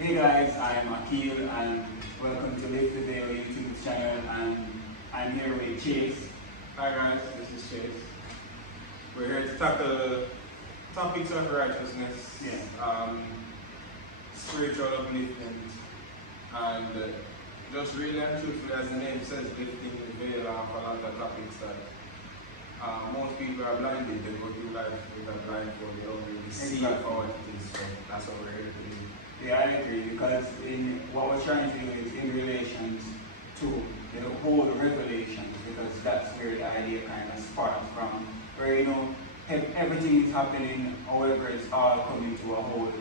Hey guys, I'm Akil and welcome to Lift the Vail YouTube channel, and I'm here with Chase. Hi guys, this is Chase. We're here to tackle topics of righteousness, spiritual upliftment, and just really and truthfully, as the name says, lifting the veil off a lot of topics that most people are blinded. They go through life with a blindfold. They don't really see it for what it is. So that's what we're here to do. Yeah, I agree, because in what we're trying to do is in relation to the whole revelations, because that's where the idea kind of sparks from, where everything is happening, however it's all coming to a whole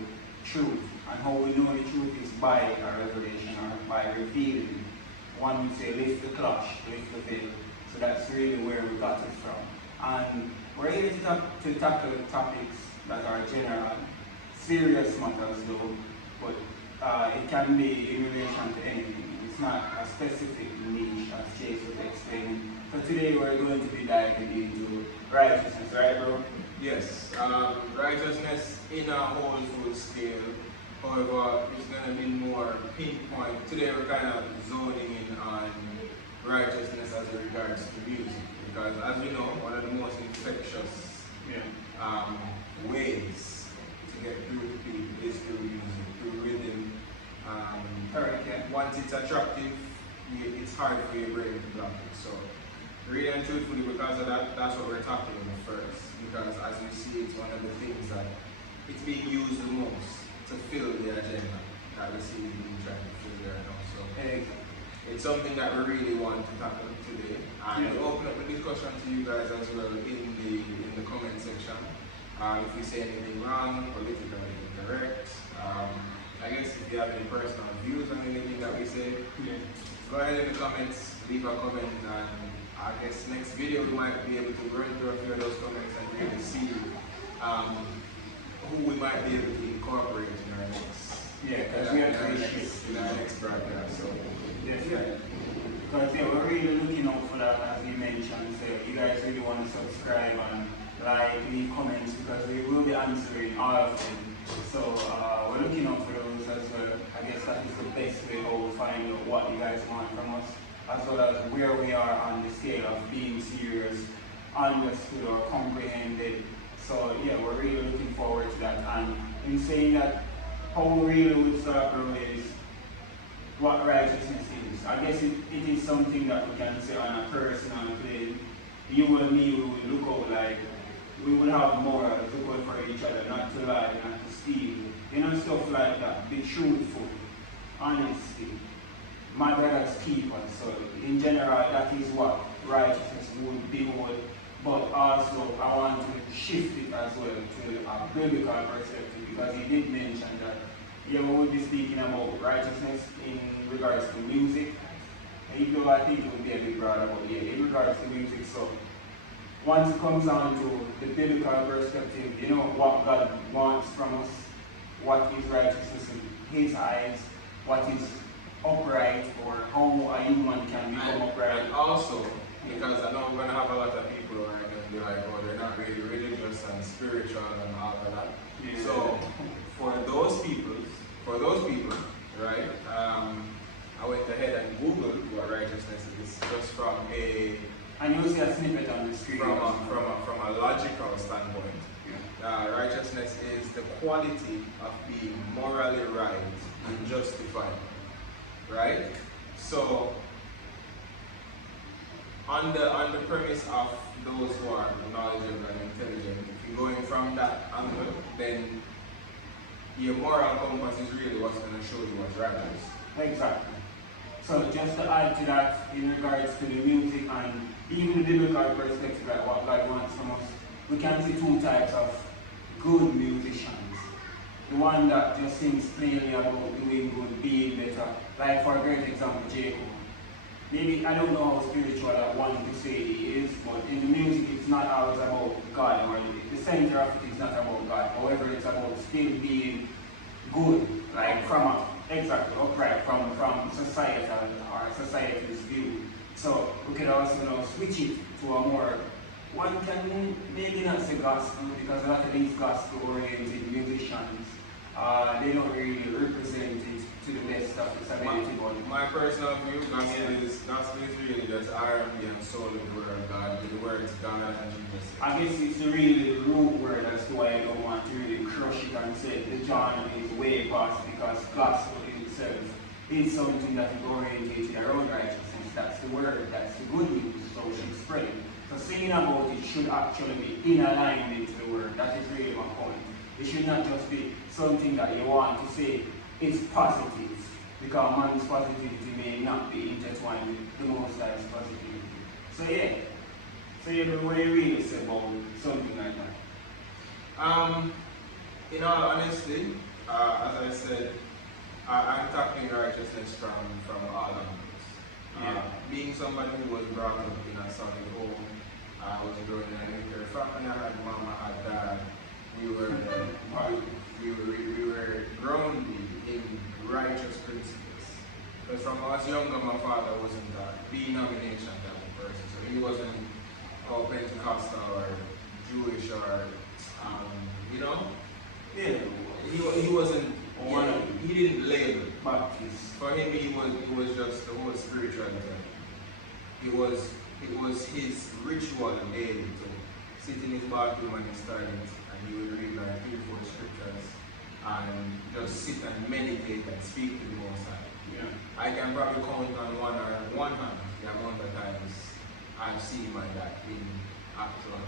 truth, and how we know the truth is by a revelation or by revealing. One would say lift the clutch, lift the veil. So that's really where we got it from. And we're here to tackle topics that are general, serious matters though, but it can be in relation to anything. It's not a specific niche, as Chase was explaining. So today we're going to be diving into righteousness, right bro? Yes, righteousness in a whole food scale. However, it's going to be more pinpoint. Today we're kind of zoning in on righteousness as it regards to music. Because as we know, one of the most infectious ways to get through to people is through music, through rhythm. Once it's attractive, it's hard for your brain to block it. So, really and truthfully, because of that, that's what we're tackling first. Because as we see, it's one of the things that it's being used the most to fill the agenda that we see being trying to fill there now. So, it's something that we really want to tackle today. And we'll open up the discussion to you guys as well in the comment section. If we say anything wrong, politically incorrect, I guess if you have any personal views on anything that we say, go ahead in the comments, leave a comment, and I guess next video we might be able to run through a few of those comments and really see who we might be able to incorporate in our next, in our next broadcast. So, Because we're really looking out for that, as we mentioned. So you guys really want to subscribe and like, leave comments, because we will be answering all of them. So we're looking out for those as well. I guess that is the best way how we find out what you guys want from us, as well as where we are on the scale of being serious, understood or comprehended. So yeah, we're really looking forward to that. And in saying that, how we really would start is what righteousness is. I guess it is something that we can say on a personal plane. You and me, we would look out like we would have morals, look out for each other, not to lie, not to steal, stuff like that. Be truthful, honesty, my brother's keeper. So in general, that is what righteousness would be. But also, I want to shift it as well to a biblical perspective, because he did mention that we will be speaking about righteousness in regards to music, even though I think it would be a bit broader, but in regards to music. So once it comes down to the biblical perspective, what God wants from us, what is righteousness in His eyes, what is upright, or how a human can become upright. And also, because I know we're going to have a lot of people who are going to be like, oh, they're not really religious and spiritual and all of that. Yeah. So for those people, right, I went ahead and Googled what righteousness is, just from and you'll see a snippet on the screen. From a logical standpoint. Righteousness is the quality of being morally right and justified. Right? So on the premise of those who are knowledgeable and intelligent, if you're going from that angle, then your moral compass is really what's going to show you what's righteous. Exactly. So just to add to that, in regards to the music and even the biblical perspective, like what God wants from us, we can see two types of good musicians. The one that just sings plainly about doing good, being better. Like for a great example, Jacob. Maybe, I don't know how spiritual I want to say he is, but in the music it's not always about God, or the center of it is not about God. However, it's about still being good, like from upright, from societal or society's view. So we could also switch it to a more, one can maybe not say gospel, because a lot of these gospel oriented musicians they don't really represent it to the best of its ability. My personal view, gospel is really just R&B and soul of the word of God, with the words God and Jesus. I guess it's really the root word, that's why I don't want to really crush it and say the genre is way past, because gospel in itself is something that is oriented around righteousness. That's the word, that's the good news, so we should spread it. So singing about it should actually be in alignment to the word. That is really my point. It should not just be something that you want to say it's positive, because man's positivity may not be intertwined with the Most High's positivity. So yeah. So what do you really say about something like that? In all honesty, as I said, I'm tackling righteousness from all angles. Being somebody who was brought up in a solid home, I was growing in a nuclear family. I had mama, I had dad. We were grounded in righteous principles. Because from I was younger, my father wasn't a denomination type of person, so he wasn't Pentecostal or Jewish or you know. Yeah, he wasn't. He didn't label Baptist. For him, it was just the whole spirituality. It was his ritual daily to sit in his bathroom and study, and he would read like 3-4 scriptures and just sit and meditate and speak to the Most High. Yeah. I can probably count on one hand the amount of times I've seen my dad in actual,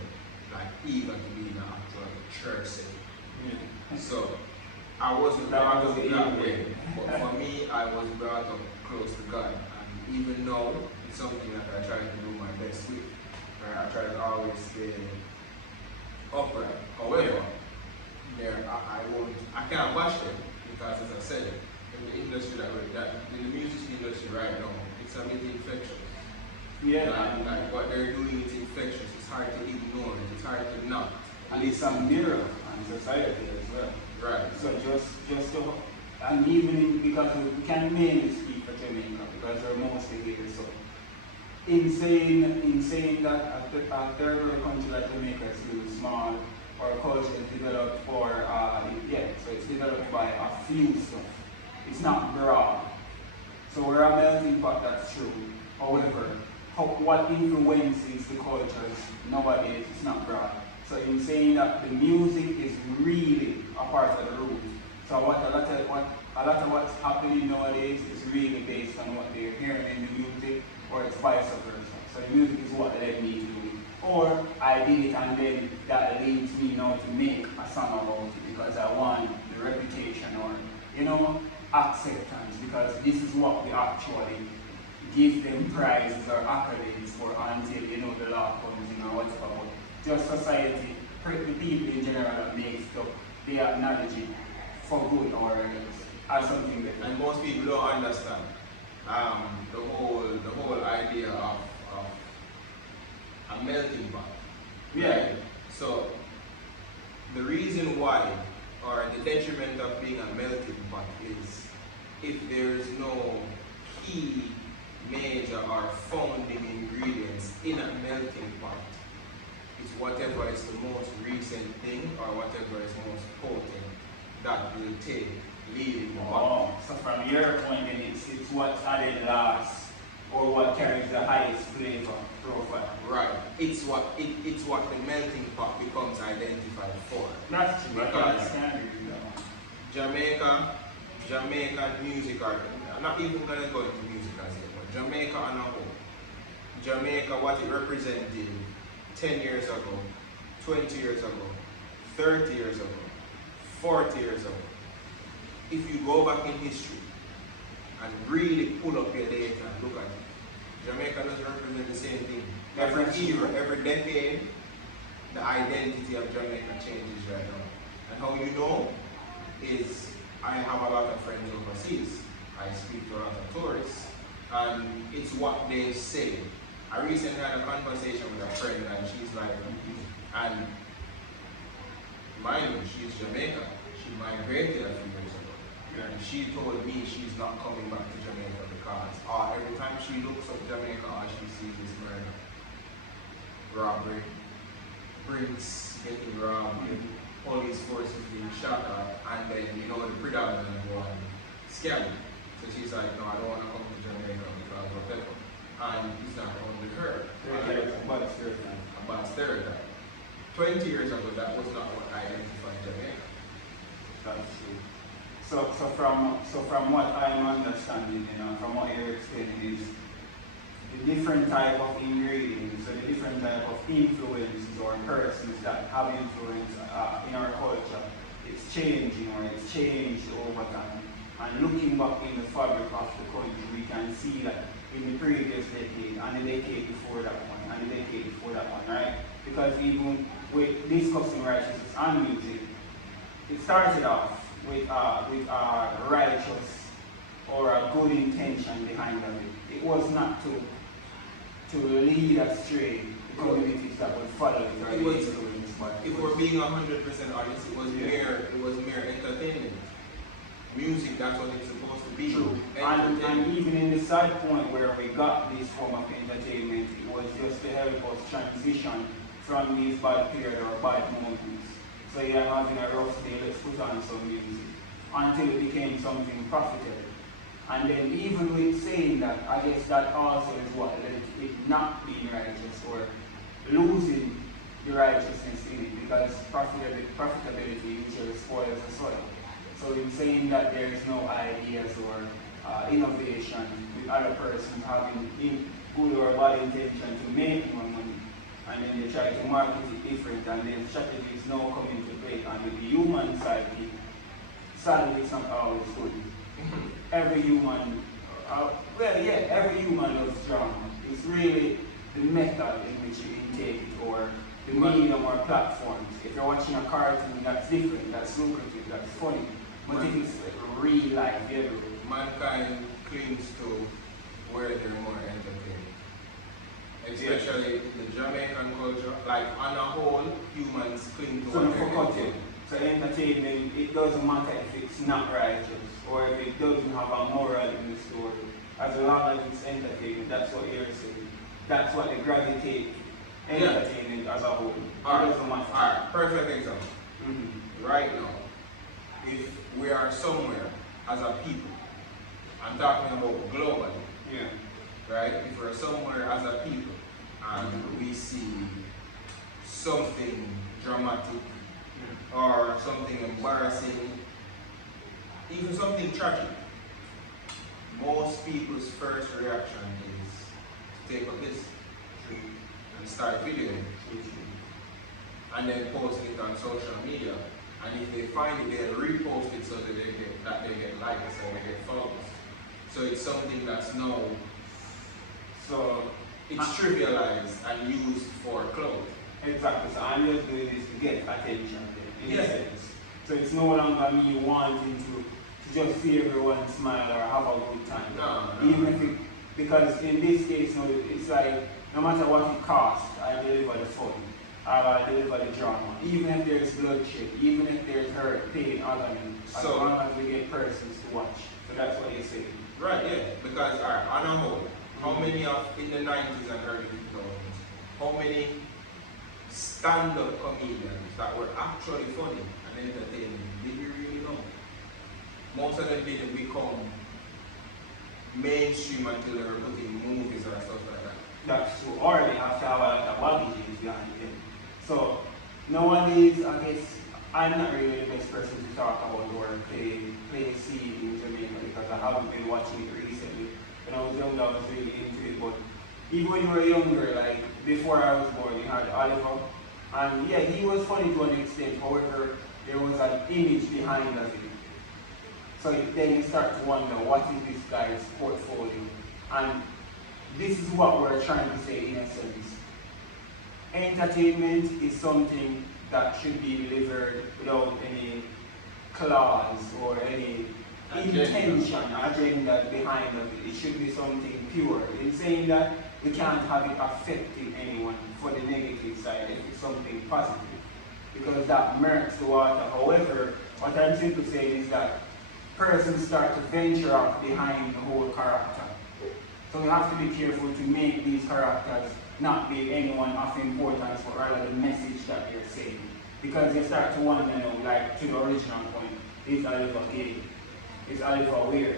like even to be in an actual church setting. Yeah. So I wasn't brought up that way, but for me, I was brought up close to God, and even though it's something that I try to do my best with, right? I try to always stay upright. However, I can't bash them, because as I said, in the industry in the music industry right now, it's a bit infectious. Yeah, like what they're doing is infectious. It's hard to ignore it. It's hard to not. And it's a mirror on society as well. Right. So just to, and even because we can mainly speak for Jamaica because we're mostly here. So in saying that a third world country like Jamaica is really small, our culture is developed so it's developed by a few stuff. It's not broad. So we're a melting pot, that's true. However, what influences the cultures nowadays is not broad. So in saying that the music is really a part of the root. So a lot of what's happening nowadays is really based on what they're hearing in the music, or it's vice versa. So the music is what led me to it. Or I did it and then that leads me now to make a song about it because I want the reputation or, acceptance, because this is what we actually give them prizes or accolades for until, the law comes in or whatever. But just society, the people in general that make stuff, they acknowledge it for good or as something better. And most people don't understand the whole idea of a melting pot. Yeah. Right? So the reason why, or the detriment of being a melting pot is if there is no key, major or founding ingredients in a melting pot. It's whatever is the most recent thing or whatever is most potent that will take lead in the pot. So from your point, then it's what's added last or what carries the highest flavor profile. Right. It's what the melting pot becomes identified for. That's true. Because Jamaican music, or I'm not even going to go into music as yet, but Jamaica on a whole. Jamaica, what it represented 10 years ago, 20 years ago, 30 years ago, 40 years ago. If you go back in history and really pull up your data and look at it, Jamaica doesn't represent the same thing. Every era, every decade, the identity of Jamaica changes right now. And how you know is I have a lot of friends overseas. I speak to a lot of tourists, and it's what they say. I recently had a conversation with a friend, and she's like, and mind you, she's Jamaican. She migrated a few years ago. And she told me she's not coming back to Jamaica because every time she looks up Jamaica, all she sees is murder, robbery, prince getting robbed, police forces being shot at, and then the predominant one scam. So she's like, no, I don't want to come to Jamaica because whatever. And it's not only her. A bad stereotype. A bad stereotype. 20 years ago, that was not what identified Jamaica. That's true. So from what I'm understanding, from what you're explaining is the different type of ingredients, so the different type of influences or persons that have influence in our culture, it's changing or it's changed over time. And looking back in the fabric of the country, we can see that in the previous decade and the decade before that one and the decade before that one, right? Because even with discussing righteousness and music, it started off with a righteous or a good intention behind it. It was not to lead astray the communities that would follow it or the influence. But if we're being 100% honest, it was mere entertainment. Music, that's what it's supposed to be. True. And even in the side point where we got this form of entertainment, it was just to help us transition from these bad periods or bad moments. So you're having a rough day, let's put on some music, until it became something profitable. And then even with saying that, I guess that also is what led it not being righteous or losing the righteousness in it, because profitability usually spoils the soil. So in saying that there is no ideas or innovation with other persons having good or bad intention to make more money, and then they try to market it different, and then strategies now come into play, and with the human side, sadly it's not always good. Every human, every human loves drama. It's really the method in which you intake it, or the medium or platforms. If you're watching a cartoon, that's different, that's lucrative, that's funny. But if it's real life, mankind clings to where they're more entertained. Especially the Jamaican culture, like on a whole, humans cling to what they're entertained. So entertainment, it doesn't matter if it's not righteous or if it doesn't have a moral in the story. As long as it's entertainment, that's what you're saying. That's what they gravitate entertainment as a whole. Alright, perfect example. Right now, if we are somewhere as a people, I'm talking about globally, right? If we're somewhere as a people and we see something dramatic or something embarrassing, even something tragic, most people's first reaction is to take up this and start videoing it and then posting it on social media. And if they find it, they'll repost it so that they get likes or they get followers. So it's something that's known. So it's trivialized and used for clout. Exactly. So I'm just doing this to get attention in a sense. So it's no longer me wanting to just see everyone smile or have a good time. No. Even if because in this case, it's like no matter what it costs, I deliver the fun. I deliver the drama. Even if there's bloodshed, even if there's hurt, pain, agony, as long as we get persons to watch. So that's what you're saying. Right, yeah. Because on a whole, how many in the 90s and early 2000s, how many stand-up comedians that were actually funny and entertaining did we really know? Most of them didn't become mainstream until they were putting movies or stuff like that. That's true. Or they have to have a lot of baggages behind them. So nowadays, I guess I'm not really the best person to talk about or play scene in Jamaica because I haven't been watching it recently. When I was younger, I was really into it. But even when you were younger, like before I was born, you had Oliver, and yeah, he was funny to an extent. However, there was an image behind of it. So then you start to wonder, what is this guy's portfolio? And this is what we're trying to say in essence. Entertainment is something that should be delivered without any clause or any intention, agenda behind it. It should be something pure. In saying that, we can't have it affecting anyone for the negative side if it's something positive, because that murks the water. However, what I'm simply saying is that persons start to venture off behind the whole character. So we have to be careful to make these characters not be anyone of importance, but rather the message that they're saying. Because you start to wonder, like to the original point, is Oliver gay? Is Oliver weird?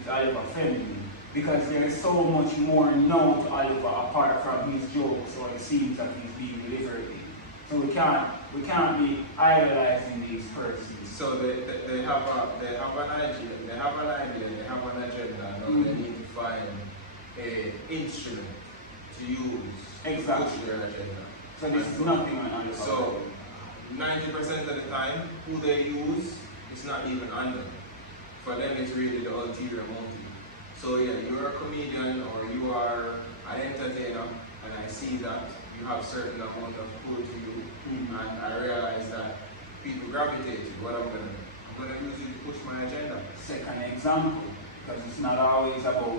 Is Oliver feminine? Because there is so much more known to Oliver apart from his jokes or the scenes that he's being delivered in. So we can't be idolizing these persons. So they have an idea, they have an agenda, now they need to find an instrument to use exactly. to push their agenda. So this is nothing on Oliver. So 90% of the time, who they use is not even on them. For them, it's really the ulterior motive. So yeah, you're a comedian or you are an entertainer, and I see that you have certain amount of pull to you, and I realize that people gravitate to what I'm gonna use it to push my agenda. Second example, because it's not always about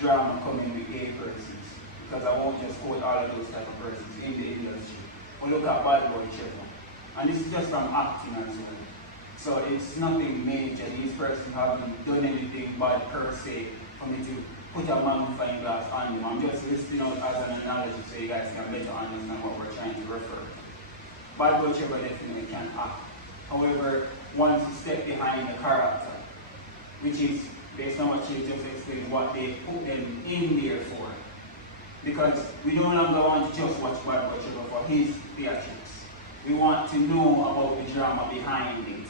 drama coming with gay persons, because I won't just quote all of those type of persons in the industry. But look at Bad Boy Trevor. And this is just from acting as well. So it's nothing major. These persons haven't done anything bad per se for me to put a magnifying glass on them. I'm just listing out as an analogy so you guys can better understand what we're trying to refer to. Bad Boy Trevor definitely can act. However, once you step behind the character, which is, based on what you just explained, what they put them in there for. Because we no longer want to just watch Bad Boy Trevor for his theatrics. We want to know about the drama behind it.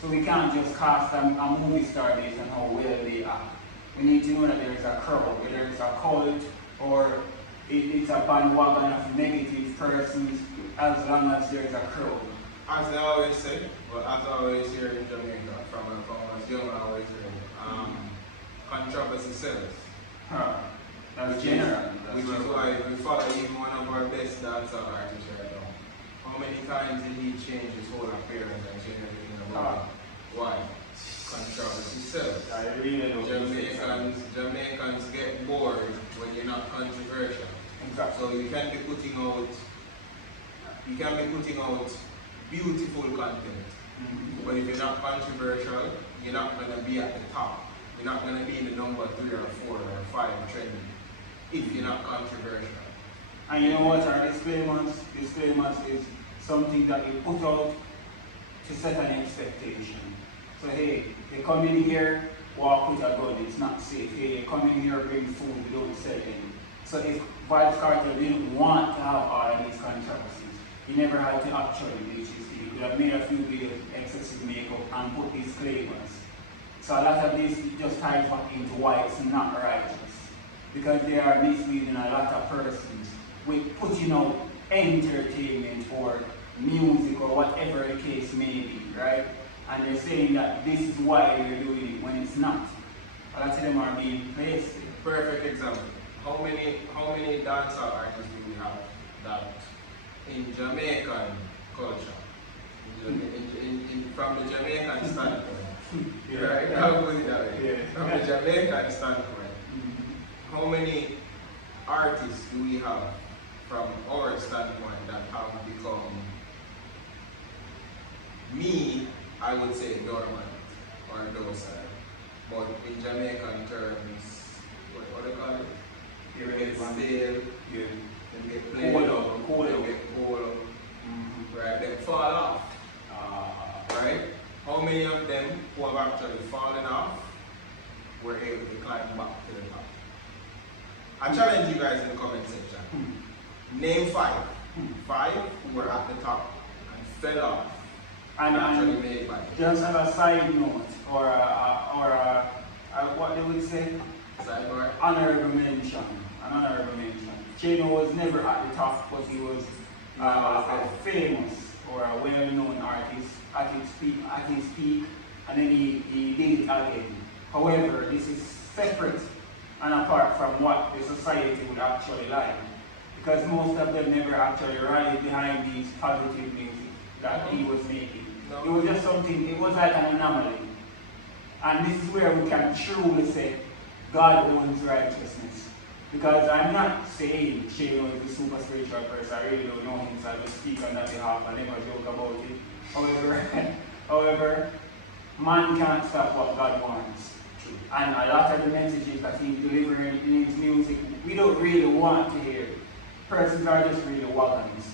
So we can't just cast a movie star based on how well they act. We need to know that there is a crowd, whether it's a cult or it's a bandwagon of negative persons, as long as there is a crowd. As I always say, but as I always hear in Jamaica, from as young I always hear, controversy sells. That's general. Which is why we follow even one of our best dancehall artists right now. How many times did he change his whole appearance and change everything about it? Why? Controversy sells. I really don't Jamaicans get bored when you're not controversial. Exactly. So you can be putting out beautiful content. But if you're not controversial, you're not gonna be at the top. You're not gonna be in the number 3 or 4 or 5 trending if you're not controversial. And you know what our disclaimers? Disclaimers is something that we put out to set an expectation. So hey, they come in here, walk with a gun, it's not safe. Hey, they come in here, bring food, we don't sell any. So if Vibes Cartel didn't want to have all of these controversies, he never had to actually reach his feet. He could have made a few videos, excessive makeup, and put disclaimers. So a lot of this just ties back into why it's not righteous. Because they are misleading a lot of persons with putting out entertainment or music or whatever the case may be, right? And they're saying that this is why they're doing it when it's not. A lot of them are being placed. Perfect example. How many dancehall artists do we have that in Jamaican culture, from the Jamaican standpoint, right? I'll put it that way. From the Jamaican standpoint, how many artists do we have from our standpoint that have become, I would say dormant or docile, but in Jamaican terms, what do they call it? They get stale, they get played, they get cold, right? They fall off, right? How many of them who have actually fallen off were able to climb back to the top? I challenge you guys in the comment section. Name 5. 5 who were at the top and fell off and actually made it back. Just as a side note, or what they would say? Sidebar? Honorable mention. An honorable mention. Chino was never at the top, but he was a famous or a well-known artist at his peak, and then he did it again. However, this is separate and apart from what the society would actually like. Because most of them never actually rallied behind these positive music that he was making. It was just something, it was like an anomaly. And this is where we can truly say God owns righteousness. Because I'm not saying Shane is the super spiritual person, I really don't know him, so I will speak on that behalf, I never joke about it. However, man can't stop what God wants. And a lot of the messages that he's delivering in his music, we don't really want to hear. Persons are just really wagons.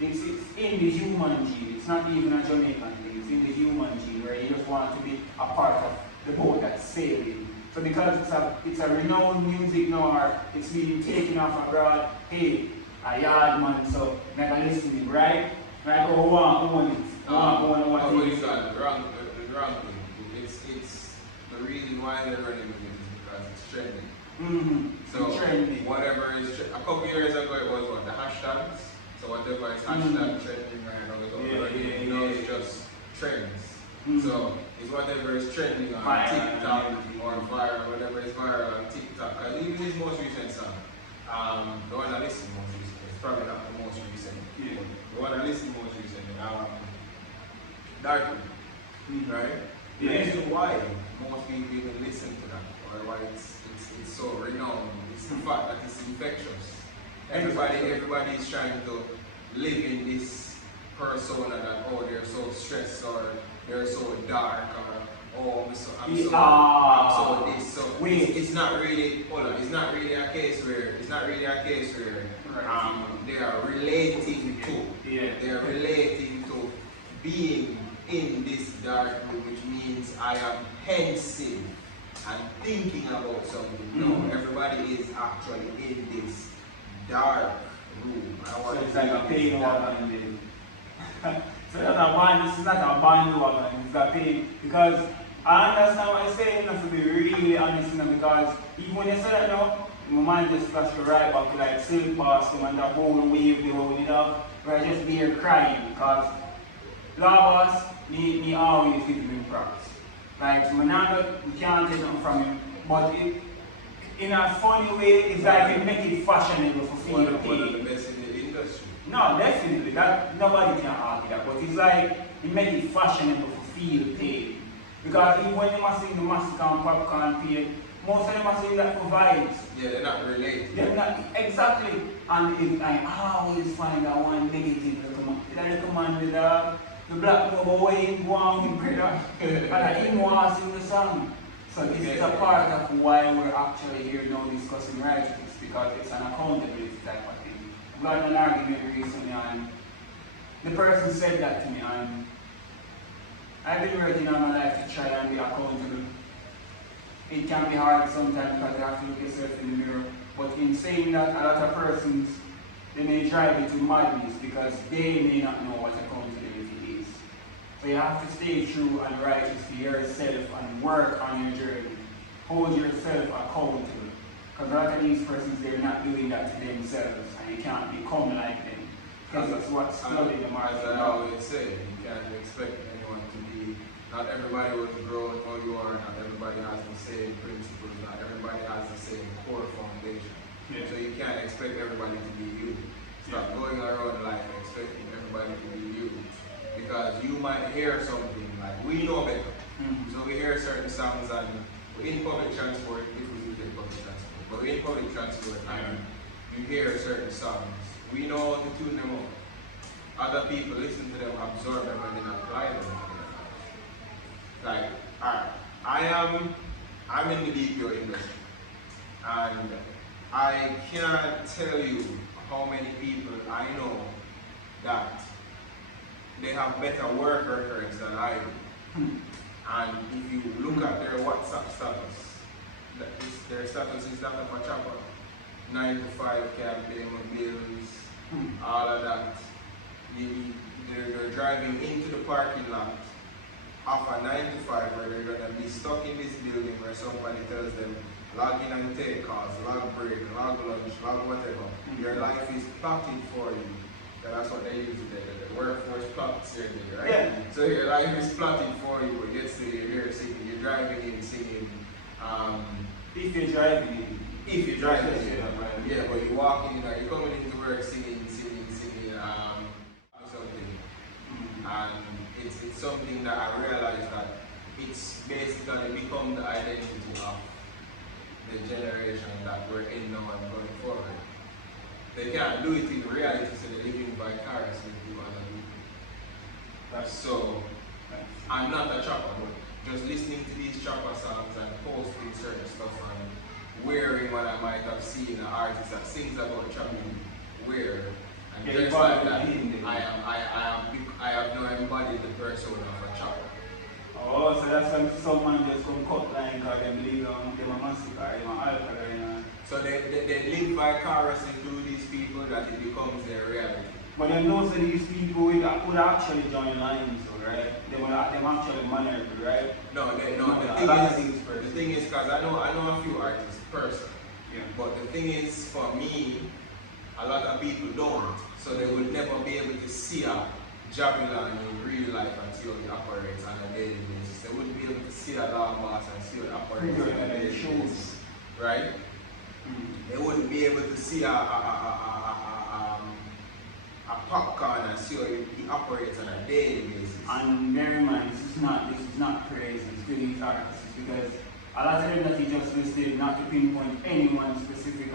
it's in the human gene. It's not even a Jamaican thing. It's in the human gene where you just want to be a part of the boat that's sailing. So because it's a renowned music now, or it's being taken off abroad, hey, a yard man, so make a listening, right? Right? Oh, who want own it? Who want own what it is? The wrong thing. It's the reason why they're running with it is because it's trending. So trending. Whatever is a couple years ago it was what the hashtags. So whatever is hashtag trending right now is over. It's just trends. So it's whatever is trending on TikTok or viral, whatever is viral on TikTok. Even his most recent song, the one I listened most recently, it's probably not the most recent. Yeah. The one I listened most recently, Dark, right? The reason why most people even listen to that, or why it's so renowned, is the fact that it's infectious. Everybody is trying to live in this persona that, oh, they're so stressed, or they're so dark, or oh, I'm so this. So it's not really, it's not really a case where they are relating to being in this dark room, which means I am pensive and thinking about something. No, everybody is actually in this dark room. So it's like a pain wagon. So that's a band, this is not a bandwagon, it's a pain. Because I understand what you're saying, you have to be really honest, because even when you say that now, my mind just flashed right back to like silk past him and that whole wave they hold it up, where I just be here crying, because Labas, me always give him props. Like, we can't take nothing from him, but in a funny way, it's like it make it fashionable for feel pain. One of the best in the industry. No, definitely, that nobody can argue that, but it's like it make it fashionable for feel pain. Because even when they must sing the massacre and popcorn pain, most of them are saying that for vibes. Yeah, they're not related. They're not, exactly. And I always find that one negative little man. That little man with the black number way he go on with brother. And he wants to sing the song. So this is a part of why we're actually here now discussing righteousness, because it's an accountability type of thing. I got an argument recently and the person said that to me, and I've been working on my life to try and be accountable. It can be hard sometimes because you have to look yourself in the mirror. But in saying that, a lot of persons, they may drive you to madness because they may not know what accountability is. So you have to stay true and righteous to yourself and work on your journey. Hold yourself accountable. Because a lot of these persons, they're not doing that to themselves, and you can't become like them. Because that's what's slowly the market. As I always say, you can't expect anyone to be, not everybody was grown how you are, not everybody has the same principles, not everybody has the same core foundation. Yeah. So you can't expect everybody to be you. Stop going around life expecting everybody to be you. Because you might hear something, like we know better. So we hear certain songs and we're in public transport, if we use public transport. But we're in public transport and you hear certain songs. We know how to tune them up. Other people listen to them, absorb them, and then apply them. Like, alright, I'm in the BPO industry, and I cannot tell you how many people I know that they have better work records than I do. And if you look at their WhatsApp status, their status is that of a chopper. 9 to 5 can't pay my bills, all of that. They're driving into the parking lot of a 9 to 5 where they're going to be stuck in this building where somebody tells them, log in and take calls, log break, log lunch, log whatever. Your life is plotting for you. That's what they use today. The workforce plots here, right? Yeah. So your life is plotting for you. It gets to you, you're here singing, you're driving in singing. If you're driving in. If you're driving in, yeah, but you're walking in, you're coming into work singing, something. And it's something that I realized that it's basically become the identity of the generation that we're in now and going forward. They can't do it in reality, so they're living vicariously through other people. So, I'm not a chopper, but just listening to these chopper songs and posting certain stuff and wearing what I might have seen an artist that sings about chopping wear And Yeah, just you like follow that, him. I have now embodied the persona of a chopper. Oh, so that's when someone just come cut line because they believe them a massacre, them a alcohol, you know. So they live vicariously through these people that it becomes their reality. But then most of these people would actually join lines, though, right? They would them actually maneuver, right? No, the thing is, because I know a few artists personally. Yeah. But the thing is, for me, a lot of people don't. So they will never be able to see a Javelin in real life until it operates on a daily basis. They wouldn't be able to see a long boss until it operates on a daily basis. Right? They wouldn't be able to see a popcorn until it operates on a daily basis. And bear in mind, this is not crazy to these artists because a lot of them that you just listed, not to pinpoint anyone specifically,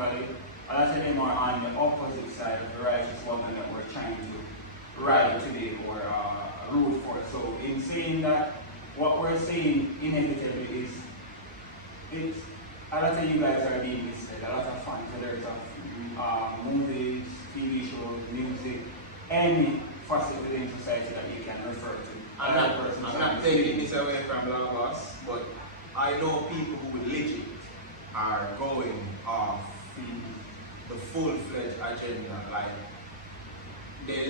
a lot of them are on the opposite side of the righteous woman that we're trying to ride today or root for. So in saying that, what we're saying inevitably is it's a lot of you guys are being listed, a lot of fans, whether it's movies, TV shows, music, any facet within society that you can refer to. I'm not taking this away from Black Boss, but I know people who legit are going off the full-fledged agenda. Like they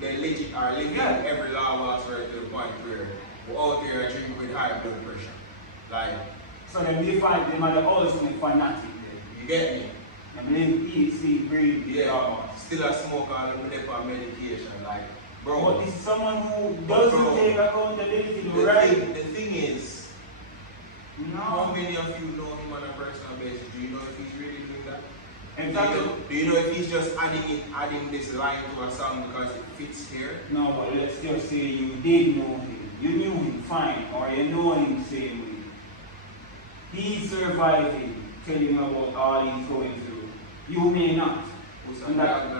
legit are living every law boss right to the point where we're out there drinking with high blood pressure. Like so them define them are the ultimate fanatic. You get me? Them live, eat, sleep, breathe, still a smoke all of them on medication. Like bro. But this is someone who doesn't take accountability, right? The thing is, how many of you know him on a personal basis? Do you know if he's really doing that? Exactly. Do you know if he's just adding this line to a song because it fits here? No, but let's just say you did know him. You knew him fine, or you know him same way. He's surviving, telling about all he's going through. You may not. And that,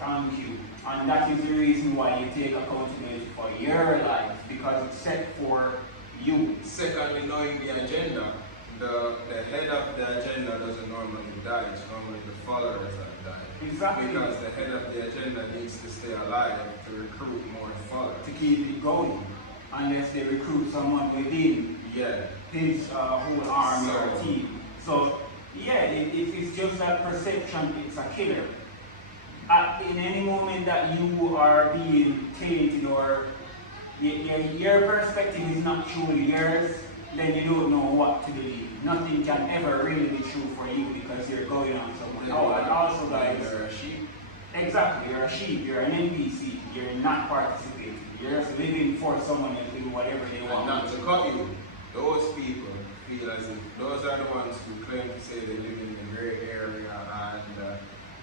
thank you. And that is the reason why you take accountability for your life, because it's set for you. Secondly, knowing the agenda, the head of the agenda doesn't normally die, it's normally the followers that die. Exactly. Because the head of the agenda needs to stay alive to recruit more followers. To keep it going, unless they recruit someone within his whole army or team. So, yeah, it's just that perception, it's a killer. In any moment that you are being tainted or your perspective is not truly yours, then you don't know what to believe. Nothing can ever really be true for you because you're going on someone else. And also, guys, you're a sheep. Exactly, you're a sheep, you're an NPC, you're not participating. You're just living for someone and do whatever they want. And not to cut you, those people feel as if those are the ones who claim to say they live in the gray area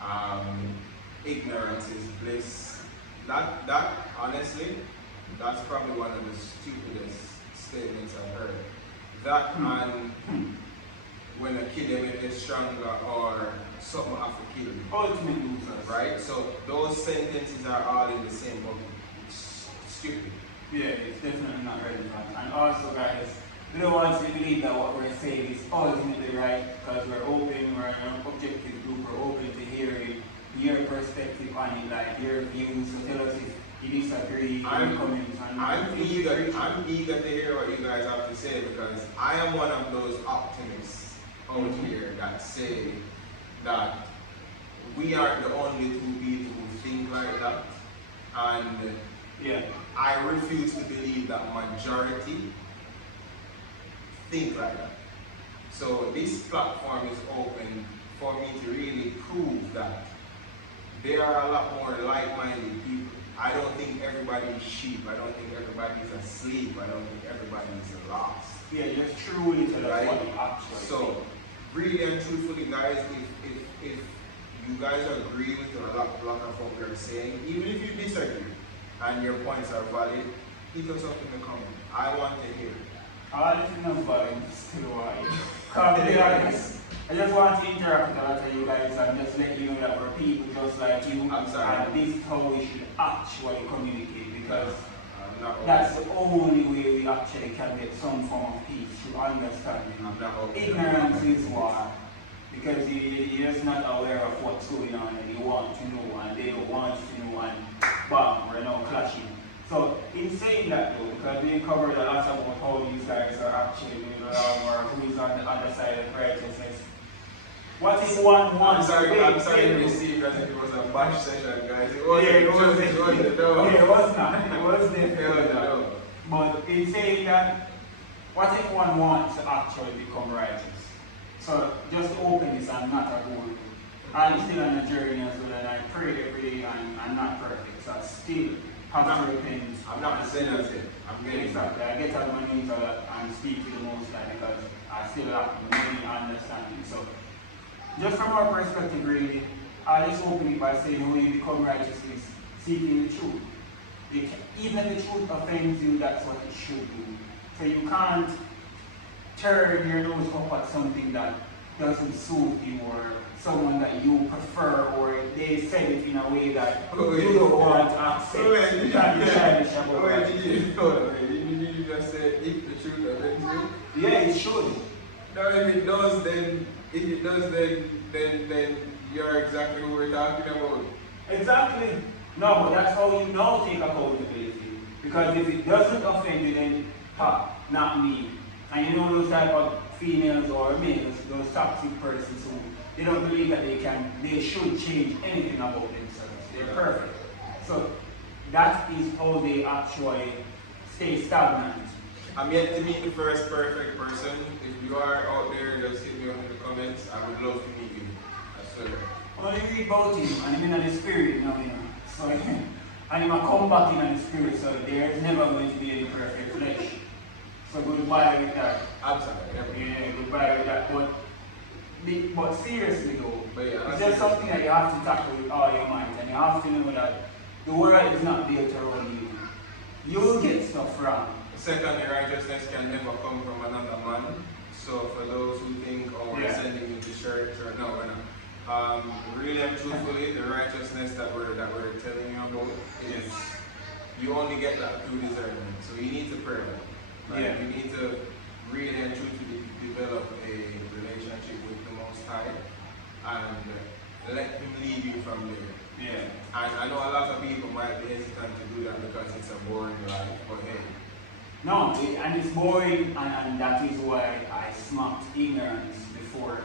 and ignorance is bliss. That honestly, that's probably one of the stupidest statements I've heard. That and when a kid they make it stronger or something have to kill you. Ultimate losers. Right? So those sentences are all in the same bucket. It's stupid. Yeah, it's definitely not relevant. And also, guys, we don't want to believe that what we're saying is ultimately right because we're open, we're an objective group, we're open to hearing your perspective on it, like your views. So tell us if you disagree, comments. I'm eager to hear what you guys have to say because I am one of those optimists out here that say that we aren't the only two people who think like that. And I refuse to believe that majority think like that. So this platform is open for me to really prove that there are a lot more like-minded people. I don't think everybody is sheep. I don't think everybody is asleep. I don't think everybody is lost. Yeah, just truly to right? what you actually So, really and truthfully, guys, if you guys agree with a lot of what we're saying, even if you disagree and your points are valid, hit us up in the comments. I want to hear it. All this is not valid, still why. To be honest, I just want to interact with a lot of you guys and just let you know that we're people just like you. I'm sorry. And this is how we should actually communicate because that's the only way we actually can get some form of peace through understanding. Ignorance is war. because you're just not aware of what's going on and you want to know and they want to know and bam, we're now clashing. So in saying that though, because we covered a lot about how these guys are actually doing around or who is on the other side of righteousness. What if one wants I'm sorry to receive that it was a bash session, guys. It was it was not. It was definitely. But in saying that, what if one wants to actually become righteous? So just to open this, I'm not a goal. I'm still on a journey as well, and I pray every day I'm not perfect. So I still have to repent. I'm not saying that yet. I'm getting exactly. I get on my knees and speak to the Most High because I still lack many understanding. So just from our perspective, really, I just open it by saying when you become righteous is seeking the truth. Even if the truth offends you, that's what it should do. So you can't turn your nose up at something that doesn't suit you or someone that you prefer or they said it in a way that you don't want to accept. You can't be childish about that. Did you just say if the truth offends you? Yeah, it should. No, if it does, then you're exactly what we're talking about. Exactly. No, but that's how you now take accountability. Because if it doesn't offend you, then not me. And you know those type of females or males, those toxic persons who they don't believe that they should change anything about themselves. They're perfect. So that is how they actually stay stagnant. I'm yet to meet the first perfect person. If you are out there, just hit me up in the comments. I would love to meet you. I swear. Only read about him and I'm in the spirit now, you know. So and I'm come back in the spirit, so there's never going to be any perfect flesh. So goodbye with that. Absolutely. Yeah, goodbye with that. But seriously though, yeah, it's just something that you have to tackle with all your mind, and you have to know that the world is not built around you. You'll get stuff wrong. Secondly, righteousness can never come from another man. So for those who think, oh, we're sending you to church, or no, we're not. Really and truthfully, the righteousness that we're telling you about is you only get that through discernment. So you need to pray. Right? You need to really and truthfully develop a relationship with the Most High and let Him lead you from there. Yeah. And I know a lot of people might be hesitant to do that because it's a boring life, but hey. No, and it's boring, and that is why I smacked ignorance before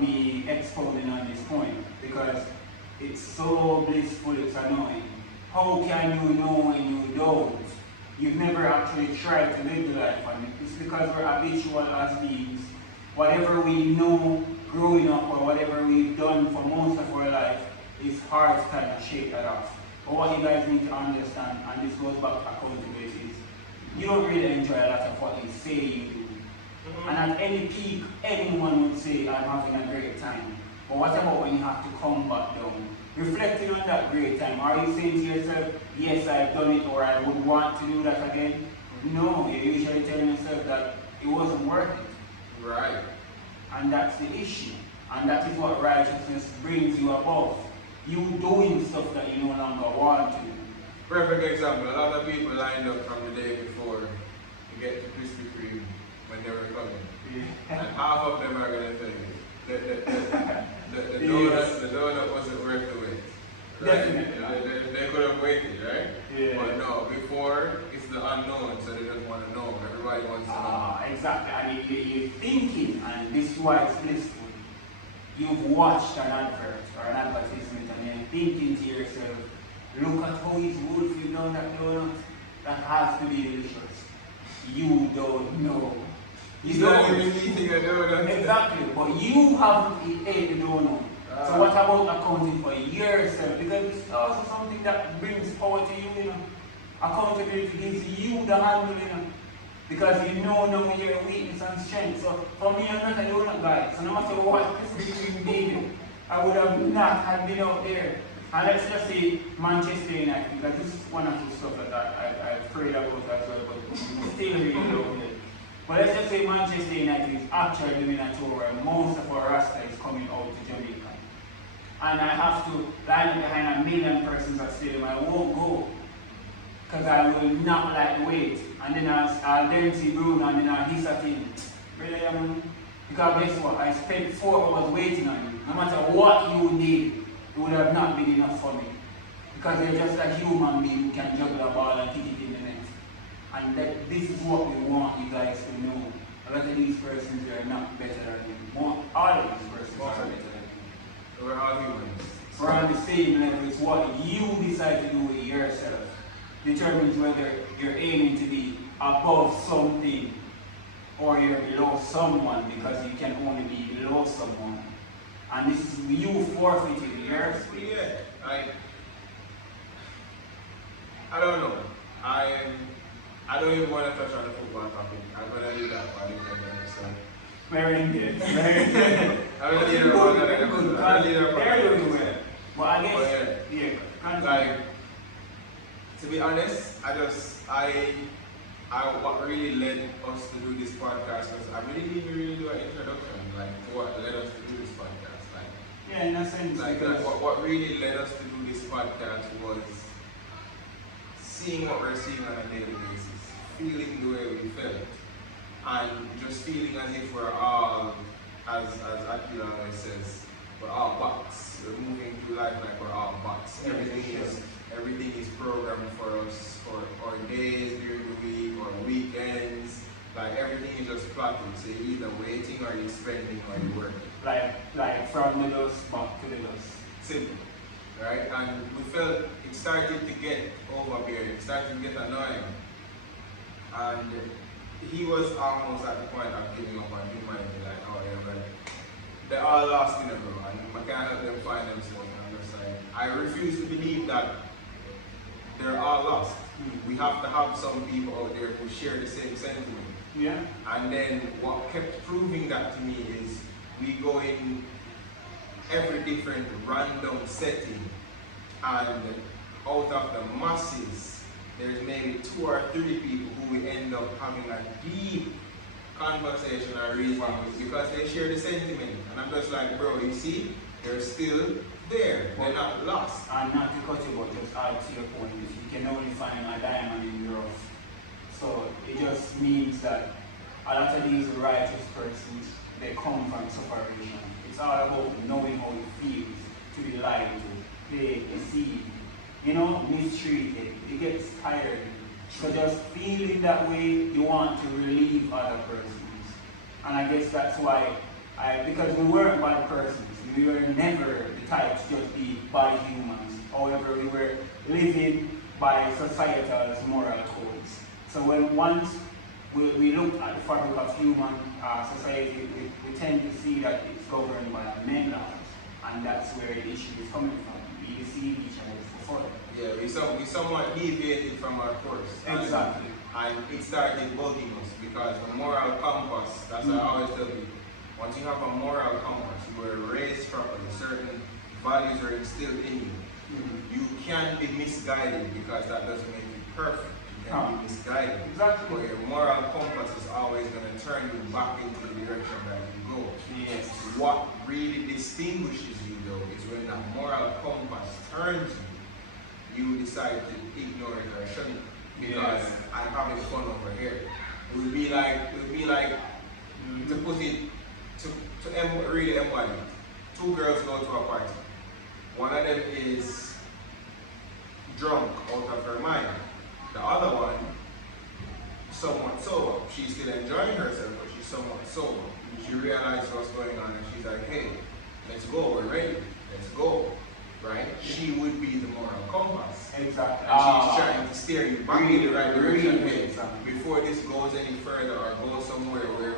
me expounding on this point, because it's so blissful, it's annoying. How can you know when you don't? You've never actually tried to live the life, and it's because we're habitual as beings. Whatever we know growing up or whatever we've done for most of our life, it's hard to kind of shake that off. But what you guys need to understand, and this goes back to accountability, is you don't really enjoy a lot of what you say you do. And at any peak, anyone would say, I'm having a great time. But what about when you have to come back down? Reflecting on that great time, are you saying to yourself, yes, I've done it, or I would want to do that again? No, you're usually telling yourself that it wasn't worth it. Right. And that's the issue. And that is what righteousness brings you above. You doing stuff that you no longer want to. Perfect example, a lot of people lined up from the day before to get to Krispy Kreme when they were coming. Yeah. And half of them are going to tell you the donut wasn't worth the wait. Right? Definitely. They could have waited, right? Yeah. But no, before it's the unknown, so they don't want to know. Everybody wants to know. Exactly. And you're thinking, and this is why it's blissful. You've watched an advert or an advertisement and you're thinking to yourself, look at how he's wolfing down that donut. That has to be delicious. You don't know. He's not even eating a donut. Exactly, but you haven't ate the donut. So what about accounting for yourself? Because it's also something that brings power to you, you know. Accountability gives you the handle, you know. Because you know now your weakness and strength. So for me, I'm not a donut guy. So no matter what this between baby, I would have not have been out there. And let's just say Manchester United, because this is one of the stuff that I've prayed about as well, but still really low there. But let's just say Manchester United is actually doing a tour where most of our roster is coming out to Jamaica. And I have to line up behind 1 million persons at stadium. I won't go. Because I will not like the wait. And then I'll then see Bruno and then I'll hiss at him. Brother, Because guess what? I spent 4 hours waiting on you. No matter what you need, it would have not been enough for me. Because you're just a human being who can juggle a ball and kick it in the net. And this is what we want you guys to know. A lot of these persons are not better than you. All of these persons are better than you. We're all humans. We're on the same level. It's what you decide to do with yourself determines whether you're aiming to be above something or you're below someone, because you can only be below someone. And this is you forfeiting your space. Yeah, I don't know. I don't even want to touch on the football topic. I'm going to leave that for the end. So. Very good. Very good. I'm going to leave that for they're doing well. But I guess, like, to be honest, what really led us to do this podcast was I really didn't really do an introduction, like what led us to do this podcast. Like, yeah, in a sense. Like what really led us to do this podcast was seeing what we're seeing on a daily basis, feeling the way we felt, and just feeling as if we're all, as Akil always says, we're all bots. We're moving through life like we're all bots. Everything is programmed for us, or days during the week, or weekends. Like everything is just plotted. So you're either waiting, or you're spending, or you're working. Like from the dust back to the dust. Simple, right? And we felt it started to get overbearing. It started to get annoying. And he was almost at the point of giving up, and he might be like, oh yeah, but they're all lost in a row, and I can't help them find themselves. And I'm just like, I refuse to believe that they're all lost. We have to have some people out there who share the same sentiment. Yeah. And then what kept proving that to me is we go in every different random setting, and out of the masses, there's maybe 2 or 3 people who we end up having a deep conversation or reasoning because they share the sentiment. And I'm just like, bro, you see, they're still there. They're not lost. And not to cut you, but just add to your point, you can only find a diamond in the rough. So it just means that a lot of these righteous persons, they come from separation. It's all about knowing how it feels to be lied to, played, deceived, mistreated. It gets tiring. So just feeling that way, you want to relieve other persons. And I guess that's why, because we weren't bad persons. We were never the type to just be bad humans. However, we were living by societal moral codes. So when once we look at the fabric of human society, we tend to see that it's governed by men laws. And that's where the issue is coming from. We deceive each other for further. Yeah, we somewhat deviated from our course. Exactly. And it started bugging us because the moral compass, that's what I always tell people, once you have a moral compass, you were raised properly, certain values are instilled in you. You can be misguided because that doesn't make you perfect. You can be misguided. Exactly. But your moral compass is always going to turn you back into the direction that you go. Yes. What really distinguishes you though is when that moral compass turns you decide to ignore it or shun it. Because I'm having fun over here. It would be like to put it really embody. 2 girls go to a party. One of them is drunk out of her mind. The other one, somewhat sober. She's still enjoying herself, but she's somewhat sober. She realizes what's going on and she's like, hey, let's go, we're ready, let's go. Right? She would be the moral compass. Exactly. And she's trying to steer you back in the right direction. Exactly. Before this goes any further or goes somewhere where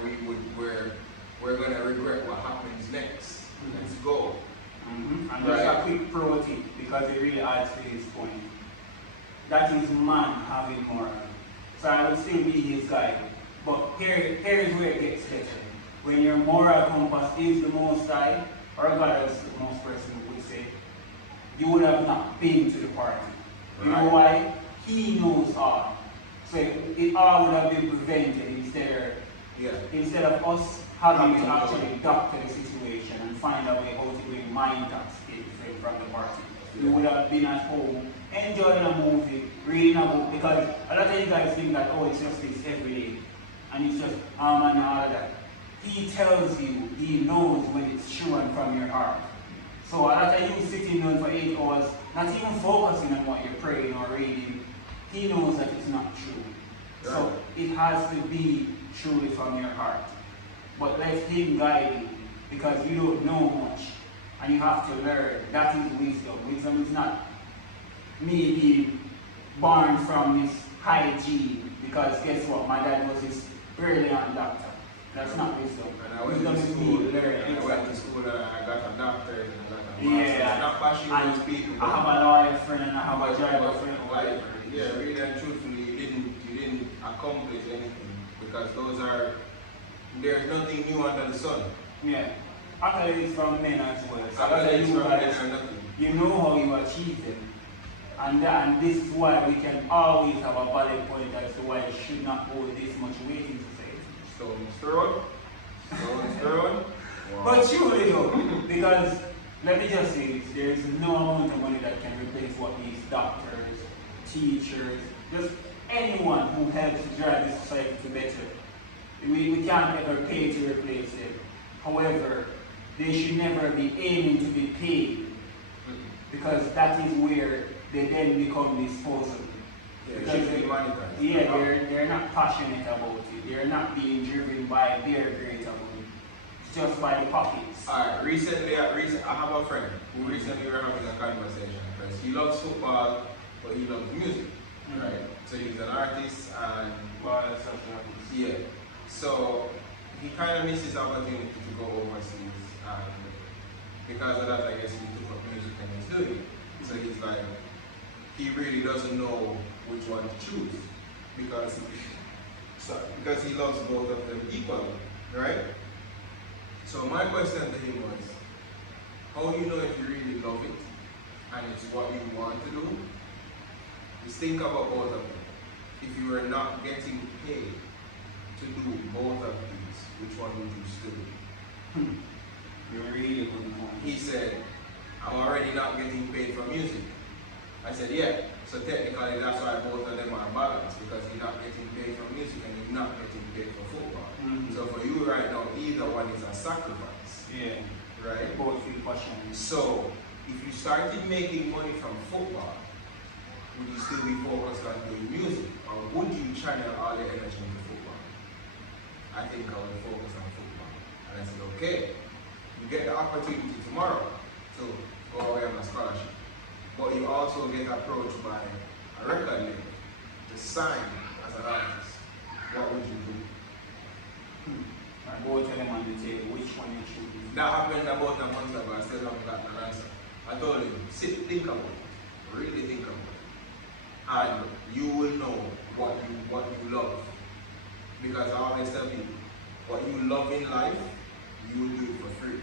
we're gonna regret what happens next. Let's go. And just a quick pro tip, because it really adds to his point. That is man having moral. So I would still be his guy. But here is where it gets better. When your moral compass is the most high, or God as most person would say, you would have not been to the party. You know why? He knows all. So it all would have been prevented instead of us having to actually doctor the situation and find a way how to bring mind intoxicated from the party. We would have been at home, enjoying a movie, reading a book, because a lot of you guys think that, oh, it's just this every day, and it's just, and all of that. he tells you, he knows when it's true and from your heart. So a lot of you sitting down for 8 hours, not even focusing on what you're praying or reading, he knows that it's not true. Right. So it has to be truly from your heart. But let him guide you, because you don't know much and you have to learn. That is wisdom. Wisdom is not me being born from this high gene, because guess what? My dad was this brilliant doctor. That's not wisdom. And I went to school, and I went to school and I got a doctorate and I got a master's. Yeah. I'm not bashing those people. I have a lawyer friend, I have a driver friend. Yeah, really and truthfully, you didn't accomplish anything, because there's nothing new under the sun. Yeah. Accolades from men as well. So Accolades from men are nothing. You know how you achieve them. And this is why we can always have a valid point as to why it should not hold this much weight in society. Stones thrown. Wow. But truly though, because let me just say this, there is no amount of money that can replace what these doctors, teachers, just anyone who helps to drive this society to better. We can't ever pay to replace them. However, they should never be aiming to be paid, because that is where they then become disposable. Because they're not passionate about it. They're not being driven by their greater good. It's just by the pockets. Alright, recently I have a friend who recently were having a conversation, because he loves football, but he loves music. Right? So he's an artist and yeah. So he kind of misses the opportunity to go overseas, and because of that, I guess he took up music and he's doing it. So he's like, he really doesn't know which one to choose, because he loves both of them equally, right? So my question to him was, how do you know if you really love it and it's what you want to do? Just think about both of them. If you were not getting paid to do both of these, which one would you still do? You really wouldn't know. He said, I'm already not getting paid for music. I said, yeah. So technically that's why both of them are balanced, because you're not getting paid for music and you're not getting paid for football. So for you right now, either one is a sacrifice. Yeah. Right? Both feel passionate. So if you started making money from football, would you still be focused on doing music, or would you channel all your energy into football? I think I would focus on football. And I said, okay, you get the opportunity tomorrow to go away on a scholarship, but you also get approached by a record label to sign as an artist. What would you do? Both of them on the table, which one you choose? That happened about a month ago, I still haven't gotten an answer. I told him, think about it, really think about it. And you will know what you love. Because I always tell people, what you love in life, you will do it for free.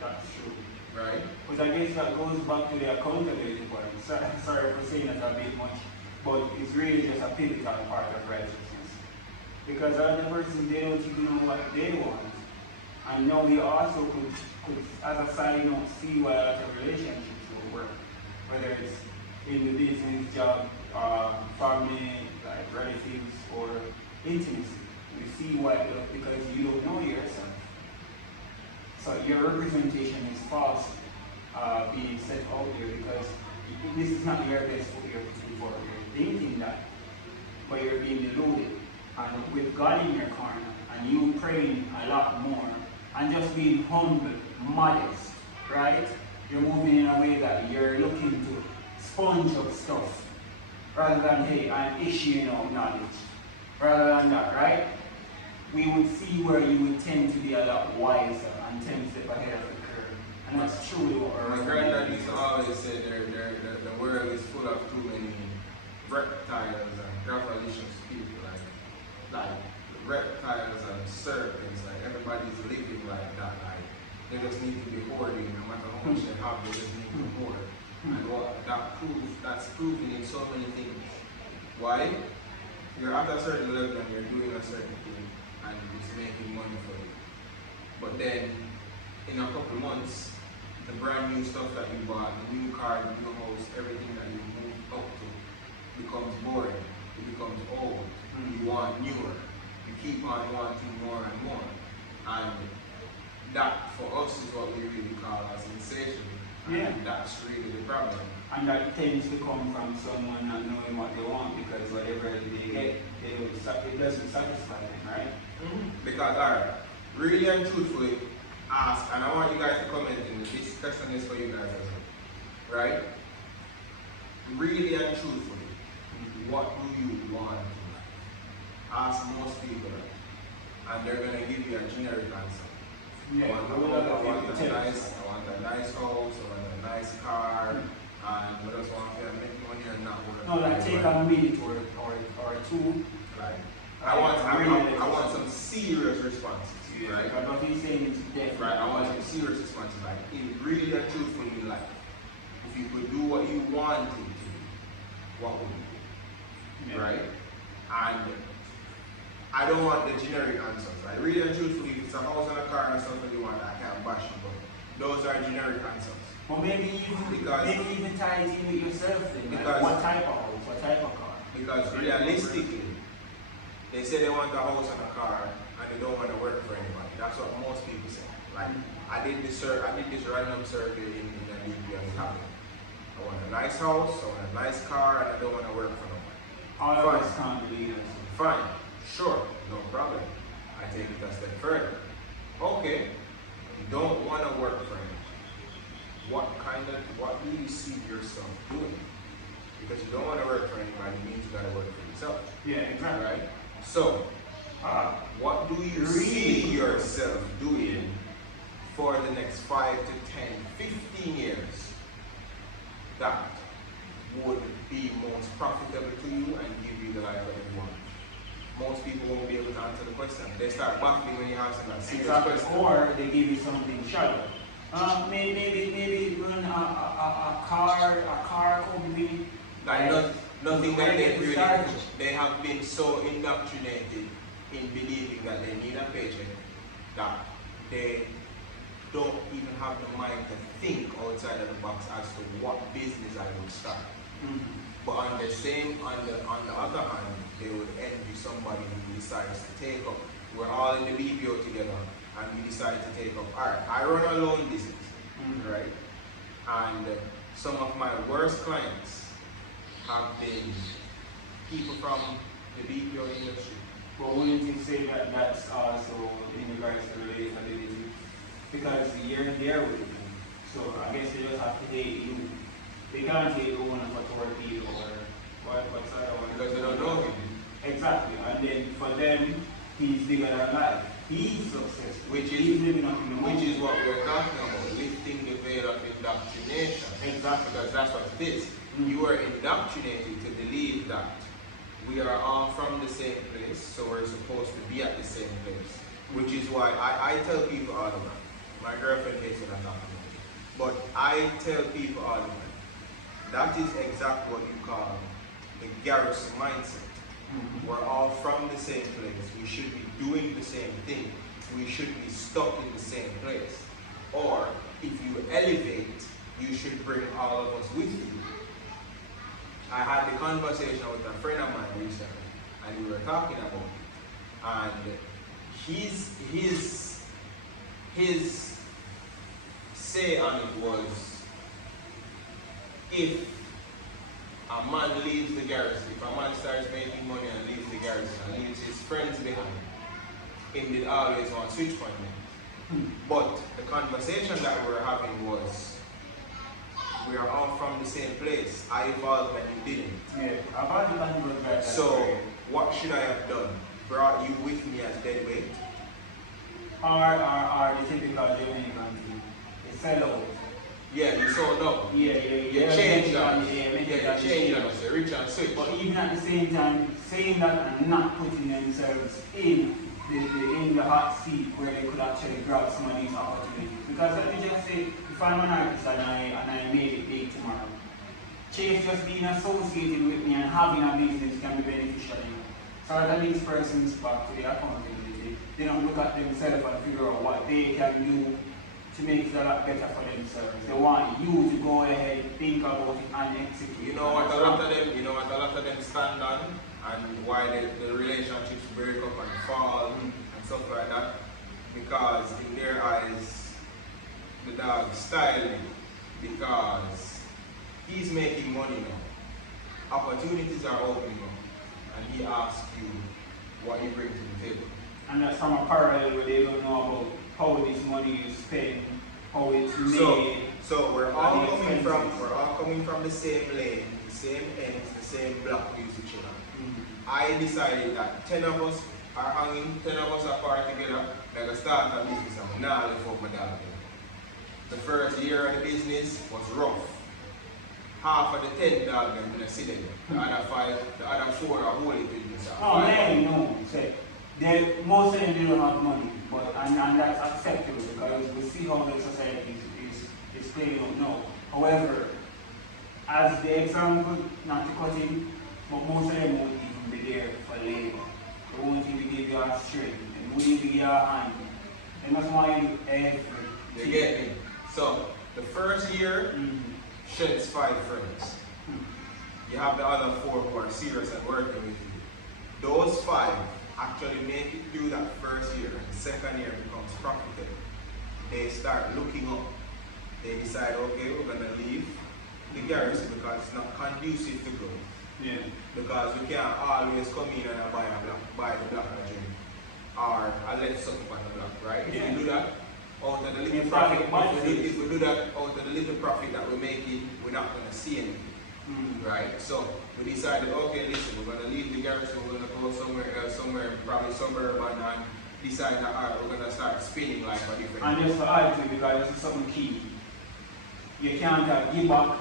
That's true. Right? But I guess that goes back to the accountability part. Sorry for saying that a bit much, but it's really just a pivotal part of righteousness. Because other person, they don't even know what they want. And now we also could as a side note, see why a lot of relationships will work. Whether it's in the business, job, family, like relatives, or intimacy. We see why, because you don't know yourself. So your representation is false being set out there, because this is not your best foot you're putting forward. You're thinking that, but you're being deluded. And with God in your corner, and you praying a lot more, and just being humble, modest, right? You're moving in a way that you're looking to sponge up stuff, rather than, hey, I'm issuing out knowledge. Rather than that, right? We would see where you would tend to be a lot wiser and 10 steps ahead of the curve. And that's truly what my granddad used to always say the world is full of too many reptiles and gravelicious people, like reptiles and serpents, like everybody's living like that, like they just need to be hoarding, no matter how much they have, they just need to hoard. And that's proven in so many things. Why? You're at a certain level and you're doing a certain thing and it's making money for you. But then in a couple months, the brand new stuff that you bought, the new car, the new house, everything that you moved up to becomes boring. It becomes old. You want newer. You keep on wanting more and more. And that for us is what we really call a sensation. And that's really the problem. And that tends to come from someone not knowing what they want, because whatever they get, it doesn't satisfy them, right? Because, alright, really and truthfully ask, and I want you guys to comment in this question is for you guys as well, right? Really and truthfully, what do you want in life? Ask most people that, and they're going to give you a generic answer. I want a nice house, I want a nice car, and what else want to make money and not work. No, like take a minute or two. Right. I want some serious responses. Right? I'm not saying it's definitely. Right, I want some serious responses. Like, in really and truthfully in life, if you could do what you wanted to do, what would you do? Right? And I don't want the generic answers. Right? Really and truthfully, if it's a house and a car and something you want, I can't bash you, but those are generic answers. Well, maybe even tie it in with yourself then. Like what type of house, what type of car? Because realistically, they say they want a house and a car and they don't want to work for anybody. That's what most people say. Like I did this random survey in the media and happened. I want a nice house, I want a nice car, and I don't want to work for nobody. All of us can't believe it. Fine, sure, no problem. I take it a step further. Okay, you don't want to work for anybody. What do you see yourself doing? Because you don't want to work for anybody means you got to work for yourself. Yeah, exactly. Right? So, what do you see yourself doing for the next 5 to 10, 15 years that would be most profitable to you and give you the life that you want? Most people won't be able to answer the question. They start baffling when you ask them that serious question. Or they give you something shallow. Maybe run a car company. Like nothing that they have been so indoctrinated in believing that they need a paycheck that they don't even have the mind to think outside of the box as to what business I would start. But on the other hand, they would envy somebody who decides to take up. We're all in the BPO together, and we decide to take up art. I run a loan business, right? And some of my worst clients have been people from the BPO industry. But wouldn't you say that that's also in regards to relatability? Because you're there with them. So I guess they just have to date you. They can't take one of a torpedo or what's that one? Because they don't know him. Exactly. And then for them, he's bigger than life. He's successful. He's living up in the moment. Which is what we're talking about, lifting the veil of indoctrination. Exactly. Because that's what it is. You are indoctrinated to believe that we are all from the same place, so we're supposed to be at the same place. Which is why I tell people all the time. My girlfriend hates what I'm talking about. But I tell people all the time, that is exactly what you call the garrison mindset. We're all from the same place. We should be doing the same thing. We should be stuck in the same place. Or if you elevate, you should bring all of us with you. I had the conversation with a friend of mine recently, and we were talking about it. And his say on it was, if a man leaves the garrison, if a man starts making money and leaves the garrison and leaves his friends behind, him did always want to switch on them. But the conversation that we were having was, we are all from the same place. I evolved and you didn't. Yeah, I've had that. So, what should I have done? Brought you with me as dead weight? Or the typical Jamaican thing. The sellout. Yeah, you sold out. Yeah. You changed on us. Yeah, you changed on us. You're rich and switch. But even at the same time, saying that and not putting themselves in the hot seat where they could actually grab some of these opportunities. Because let me just say, if I'm an artist and I made it big tomorrow, Chase just being associated with me and having a business can be beneficial. So that leads persons back to their accountability. They don't look at themselves and figure out what they can do to make it a lot better for themselves. They want you to go ahead, think about it and execute. You know what a lot of them stand on, and why the relationships break up and fall and stuff like that. because in their eyes, the dog styled him because he's making money now. Opportunities are opening up, and he asks you what you bring to the table. And that's from a parallel where they don't know about how this money is spent, how it's made. So we're all coming from the same lane, the same ends, the same block usage. I decided that 10 of us are hanging, 10 of us are part together, like a start a business, and now I left out my dog. The first year of the business was rough. Half of the 10 dogs I'm gonna see them. The other 4 are holding business. Oh man, no. Most of them don't have money, and that's acceptable because we see how the society is playing out now. However, as the example, not to cut in, but most of them won't even be there for labor. They won't even give you a strength, they won't even give you a hand. They must want you everything. You get me? So, the first year, sheds 5 friends. You have the other 4 who are serious and working with you. Those 5 actually make it through that first year, and the second year becomes profitable. They start looking up. They decide, okay, we're going to leave the garrison because it's not conducive to growth. Yeah. Because we can't always come in and buy the block and drink. Or I let something on the block, right? If we do that, out of the little profit, if we do that out of the little profit that we're making, we're not going to see anything. Right? So we decided, okay, listen, we're going to leave the garrison, we're going to go somewhere else, probably suburban, and decide that, all right, we're going to start spinning like a different. And just to add to it, because this is something key, you can't give back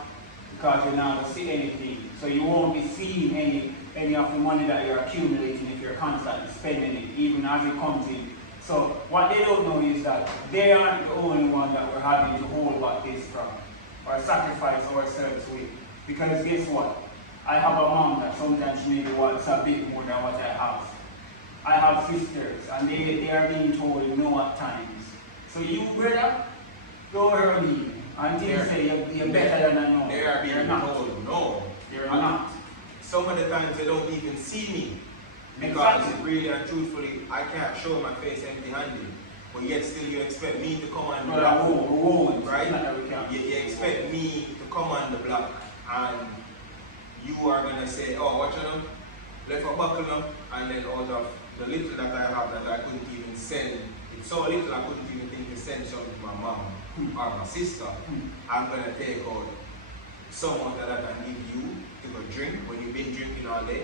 because you're not going to see anything. So you won't be seeing any of the money that you're accumulating if you're constantly spending it, even as it comes in. So what they don't know is that they aren't the only one that we're having to hold back this from or sacrifice ourselves with. Because guess what? I have a mom that sometimes maybe wants a bit more than what I have. I have sisters and they are being told no at times. So you, brother, don't hurt me until you say you're better than I know. They are being told no. They're not. Some of the times they don't even see me. Because really and truthfully, I can't show my face empty-handed. But yet still you expect me to come on the block. Right? You expect me to come on the block and you are going to say, oh, watch out, left a buckle up, and then out of the little that I have that I couldn't even send, it's so little I couldn't even think to send something to my mom or my sister, I'm going to take out someone that I can give you to go drink when you've been drinking all day.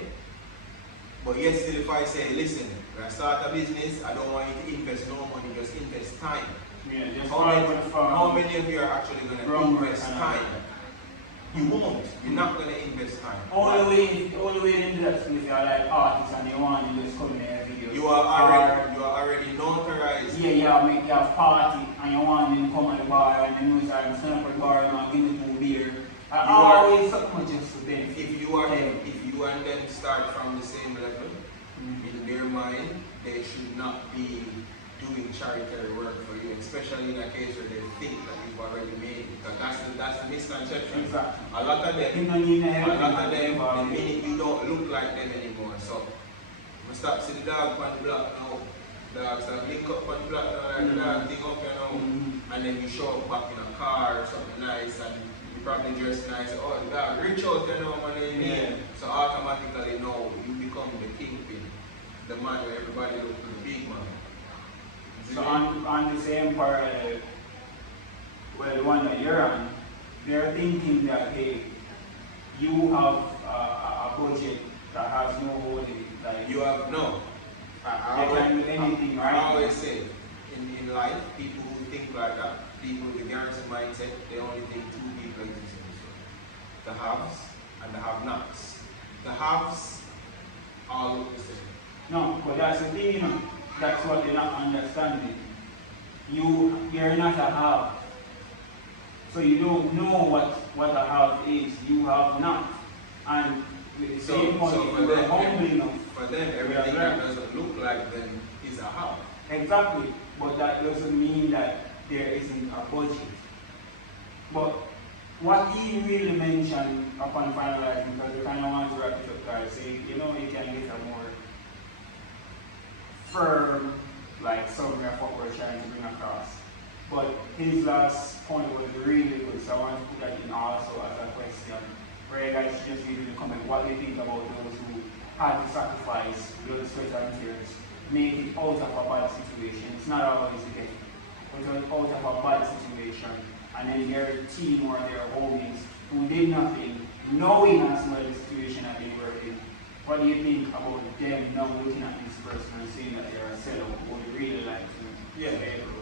But yet still if I say, listen, when I start a business, I don't want you to invest no money, just invest time. Yeah, just how many of you are actually going to invest time? You won't. You're not going to invest time. Only way into that space you are like artists and you want to just come in every video. You are already notarized. Yeah, you have party and you want them to come at the bar and then you start stand up at the bar and give me 2 beer. Always something just to benefit. If you and them start from the same level, in their mind, they should not be doing charitable work for you, especially in a case where they think that you've already made it. Because that's the misconception. Exactly. A lot of them, the minute you don't look like them anymore. So, we stop see the dog on the block now. Dogs that link up on the block now, like the dog thing up, you know. And then you show up back in a car or something nice, and you probably dress nice. Oh, the dog reach out, you know, man. So automatically, no, you become the kingpin, the man where everybody looks for the big man. So on the same parallel, well, the one that you're on, they're thinking that, hey, you have a budget that has no holding. Like you have no. I can do anything, right? I always say, in life, people who think like that, people with the garrison mindset, they only think 2 people exist in this world. The haves and the have-nots. The haves all look the same. No, but that's the thing, you know. That's what they're not understanding. You're not a have. So you don't know what a have is. You have not. And with the same money, you're humble enough. For them, everything that doesn't look like them is a have. Exactly. But that doesn't mean that there isn't a budget. But what he really mentioned upon finalizing, because we kind of want to wrap it up, guys, say, you know, you can get a more firm like summary of what we're trying to bring across. But his last point was really good, so I want to put that in also as a question. Where you guys just leave in the comment what you think about those who had to sacrifice blood, sweat and tears, make it out of a bad situation. It's not always the case, but out of a bad situation, and then their team or their homies who did nothing, knowing as well the situation that they were in. What do you think about them now looking at this person and saying that they're a sellout? Would you really like to? Yeah,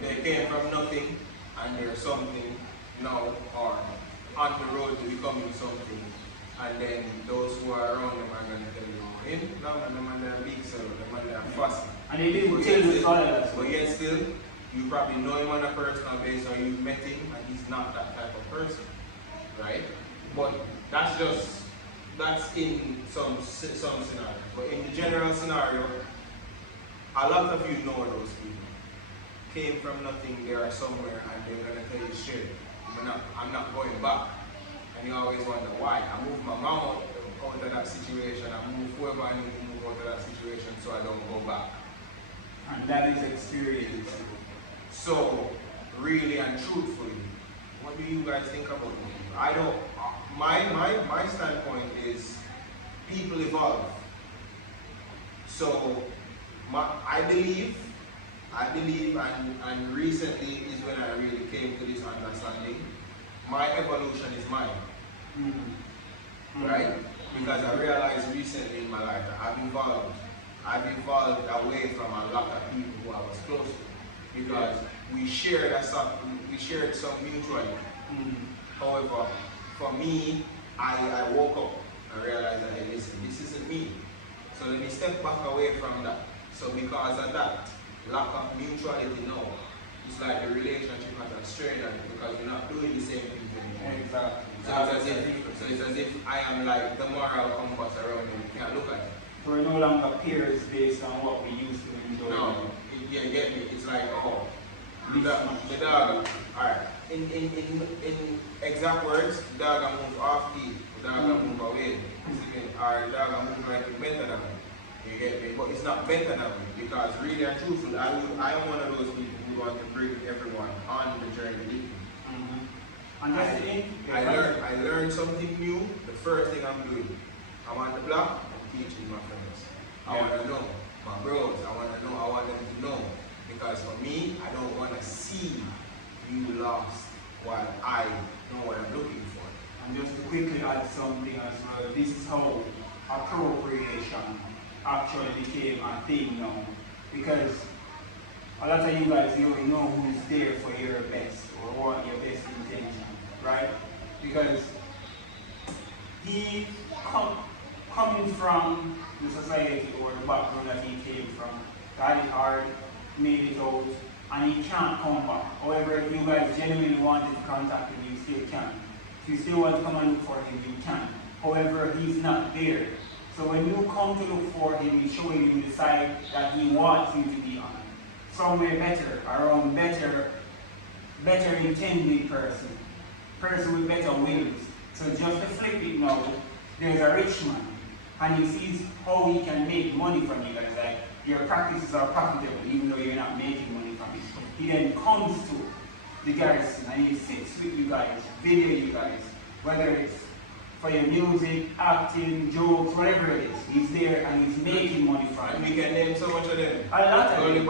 they came from nothing and they're something now, or on the road to becoming something. And then those who are around them are going to tell you, him, no man, the man they're big, so the man they're fussy. And they didn't tell you that. But yet still, you probably know him on a personal basis or you've met him and he's not that type of person. Right? But that's in some scenarios. But in the general scenario, a lot of you know those people. Came from nothing, they are somewhere and they're going to tell you shit. I'm not going back. And you always wonder why. I moved my mom out of that situation, I moved whoever I need to move out of that situation so I don't go back. And that is experience. So, really and truthfully, what do you guys think about me? I don't, my standpoint is people evolve. So, I believe and recently is when I really came to this understanding. My evolution is mine. Right? Because I realized recently in my life that I've evolved away from a lot of people who I was close to. Because we shared some mutually. However, for me, I woke up and realized that, hey, listen, this isn't me. So let me step back away from that. So because of that, lack of mutuality now, it's like the relationship has a strain on it because we're not doing the same things anymore. Exactly. So it's as if I am like the moral compass around you. You can't look at it. We're no longer peers based on what we used to enjoy. No, you get me. It's like, oh, the dog. Alright. In exact words, the dog move off the dog move away. Or the dog move like it's better than me. You get me? But it's not better than me because really and truthfully, I am one of those people who want to bring everyone on the journey with me. And that's the thing. I learned something new. The first thing I'm doing, I'm on the block, I'm teaching my friends. I want to know my bros. I want them to know because for me, I don't want to see you lost while I know what I'm looking for. And just to quickly add something as well, this is how appropriation actually became a thing now. Because a lot of you guys, you know who's there for your best or want your best intention, right? Because he coming from the society or the background that he came from, got it hard, made it out, and he can't come back. However, if you guys genuinely wanted to contact him, you still can. If you still want to come and look for him, you can. However, he's not there. So when you come to look for him, he's showing you the side that he wants you to be on. Somewhere better, around better intended person with better wills. So just to flip it now, there's a rich man, and he sees how he can make money from you guys. Like your practices are profitable, even though you're not making money from it. He then comes to the garrison and he sits with you guys, video you guys, whether it's for your music, acting, jokes, whatever it is. He's there and he's making money from it. And we can name so much of them. A lot of them.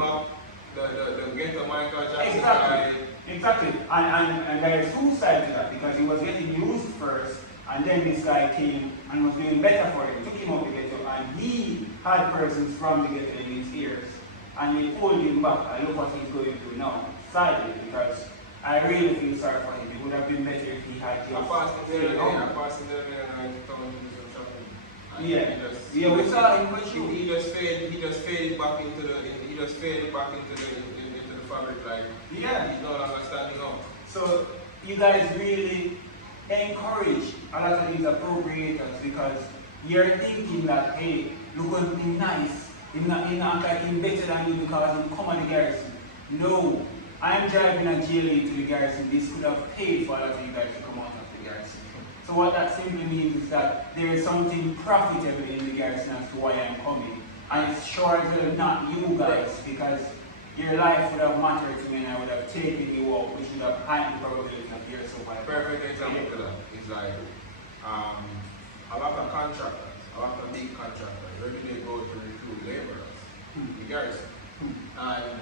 The ghetto Michael Jackson. Exactly. And there's two sides to that because he was getting used first and then this guy came and was doing better for him, took him out of the ghetto and he had persons from the ghetto in his ears and they pulled him back and look what he's going through now. Sadly, because I really feel sorry for him. It would have been better if he had just I passed him there and I told him to do some shopping. Yeah, we saw him, but he just faded back into the fabric like he's no longer standing up. So you guys really encourage a lot of these appropriators because you're thinking that, hey, look at him nice. He's not like him better than you because he come on the garrison. No. I'm driving a GLA to the garrison. This could have paid for a lot of you guys to come out of the garrison. So what that simply means is that there is something profitable in the garrison as to why I'm coming. And it's sure as well not you guys because your life would have mattered to me and I would have taken you out, which would have heightened the probability of your survival. Perfect example to that is like a lot of contractors, a lot of big contractors, every day go to recruit laborers, the garrison. And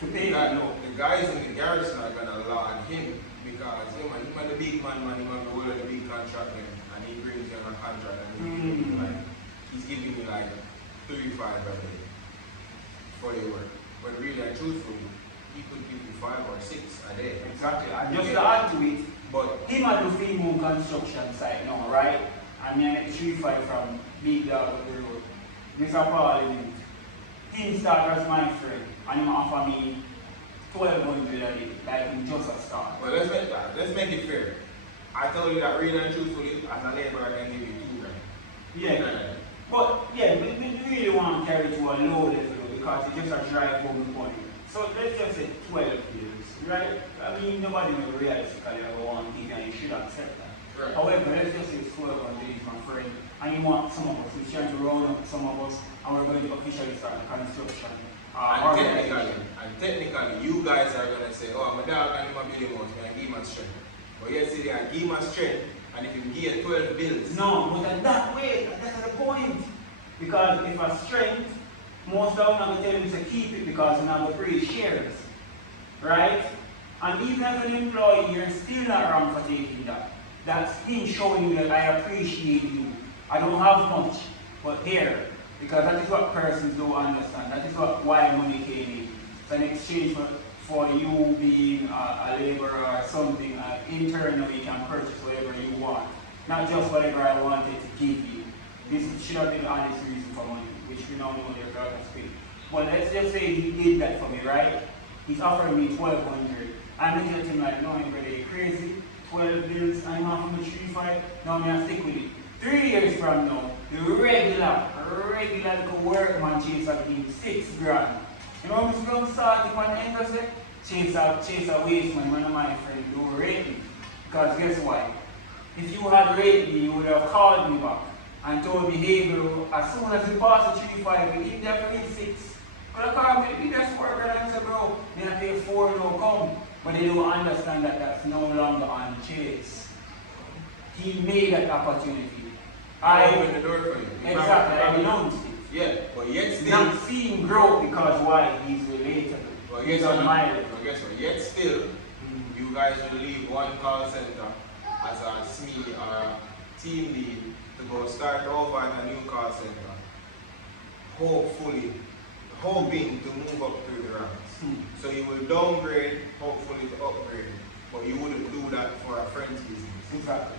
to pay the guys in the garrison are going to log him because he's the big man, he might go to the big contract and he brings you on a contract and he's giving you like 35 a day for your work. But really and truthfully, he could give you 5 or 6 a day. Exactly. And just to add to it, but him at the female construction site now, right? I mean, I 3-5 from Big Dog of the road. Mr. Parliament. Him start as my friend, and him offer me 1,200 a day, like in just a start. Well, let's make it fair. I told you that really and truthfully, as a laborer, I can give you 2 grand. Yeah. But yeah, we really want to carry to a low level because it's just a drive home point. So let's just say 12 years, right? I mean, nobody will realistically ever want to give and you should accept that. Right. However, let's just say it's 12 days, my friend, and you want some of us, we're trying to roll up some of us, and we're going to officially start the construction. And technically, you guys are going to say, oh, my dog and my building house, man, give my strength. But yes, they are give my strength, and if you give 12 bills. No, but that way, that's the point. Because if a strength, most of them are going to tell you to keep it because you're not going to create shares. Right? And even as an employee, you're still not wrong for taking that. That's him showing you that I appreciate you. I don't have much, but here, because that is what persons don't understand. That is why money came in. It's an exchange for you being a laborer or something. Internally, you can purchase whatever you want. Not just whatever I wanted to give you. This should have been the honest reason for money, which we now know they're going to speak. But let's just say he did that for me, right? He's offering me 1,200. I'm looking at him like, no, brother, you're crazy. 12 bills, I'm offering me 3-5. No, I'm going to stick with it. 3 years from now, the regular little workman chase at him 6 grand. You know what I'm going to start him on the end of it? Chase a waste man, one of my friends, do rate me. Because guess what? If you had rated me, you would have called me back and told me, hey bro, as soon as you pass the 3-5, you give that for me 6. But I can't be that's 4 grand and say, bro, then I pay 4 no come. But they don't understand that that's no longer on Chase. He made that opportunity. I opened the door for you. Exactly, I announced it. Yeah, but yet still. Not seeing growth because why? He's relatable. But He's admired. guess what? Yet still, you guys will leave one call center as a SME or a team lead to go start over in a new call center. Hopefully, hoping to move up through the ranks. So you will downgrade, hopefully to upgrade, but you wouldn't do that for a friend's business. Exactly.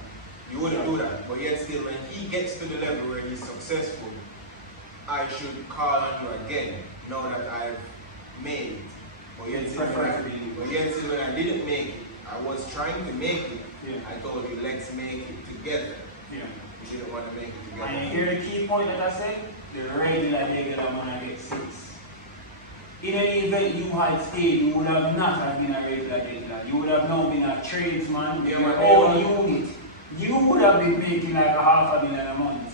You wouldn't do that, but yet still when he gets to the level where he's successful, I should call on you again, now that I've made it. But yet still when I didn't make it, I was trying to make it, I told you, let's make it together. You didn't want to make it together. And you hear the key point that I said? The regular man I get 6. In any event you had stayed, you would have not have been a regular regular. You would have now been a tradesman, your own unit. You would have been making like $500,000 a month.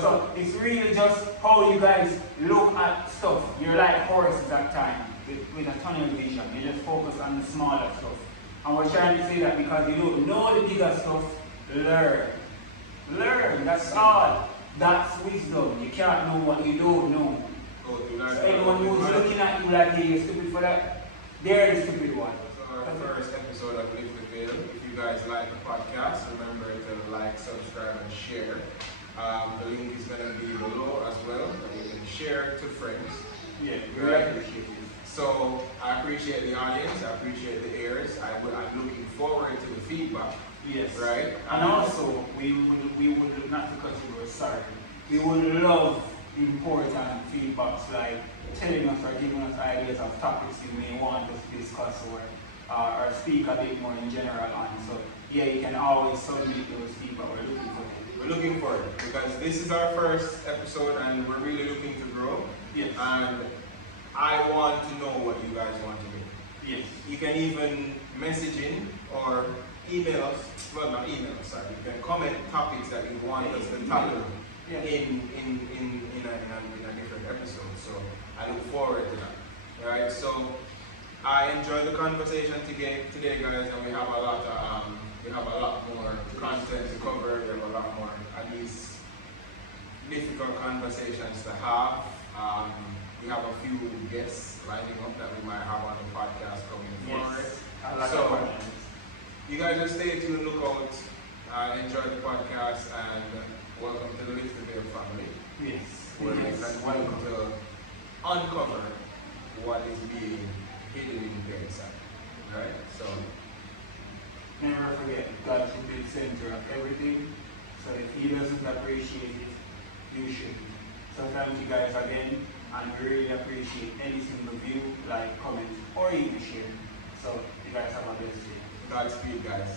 So it's really just how you guys look at stuff. You're like horses at times with a tunnel vision. You just focus on the smaller stuff. And we're trying to say that because you don't know the bigger stuff, learn. Learn, that's all. That's wisdom. You can't know what you don't know. So anyone who's looking at you like, hey, you're stupid for that, they're the stupid one. Our first episode of Live with Vail. If you guys like the podcast, remember to like, subscribe, and share. The link is going to be below as well, and you can share to friends. Yeah, we appreciate it. So I appreciate the audience, I appreciate the ears. I'm looking forward to the feedback. Yes. Right? And also, we would not to cut you, sorry. We would love important feedbacks like telling us or giving us ideas of topics you may want us to discuss or speak a bit more in general on. So yeah, you can always submit those feedback. We're looking for it. We're looking for it because this is our first episode and we're really looking to grow. Yes. And I want to know what you guys want to do. Yes. You can even message in or email us. Well, not email us, sorry. You can comment topics that you want us to tackle in a different episode. So I look forward to that. Right? So I enjoyed the conversation today, guys, and we have a lot more content to cover. We have a lot more, at least, difficult conversations to have. We have a few guests lining up that we might have on the podcast coming forward. So you guys just stay tuned, look out, enjoy the podcast, and welcome to the Lift the Vail family. Yes. Where you can welcome to uncover what is being hidden in the inside. Right? So never forget, God should be the center of everything. So if He doesn't appreciate it, you should. So thank you guys again, and we really appreciate any single view, like, comment, or even share. So you guys have a blessed day. Godspeed, guys.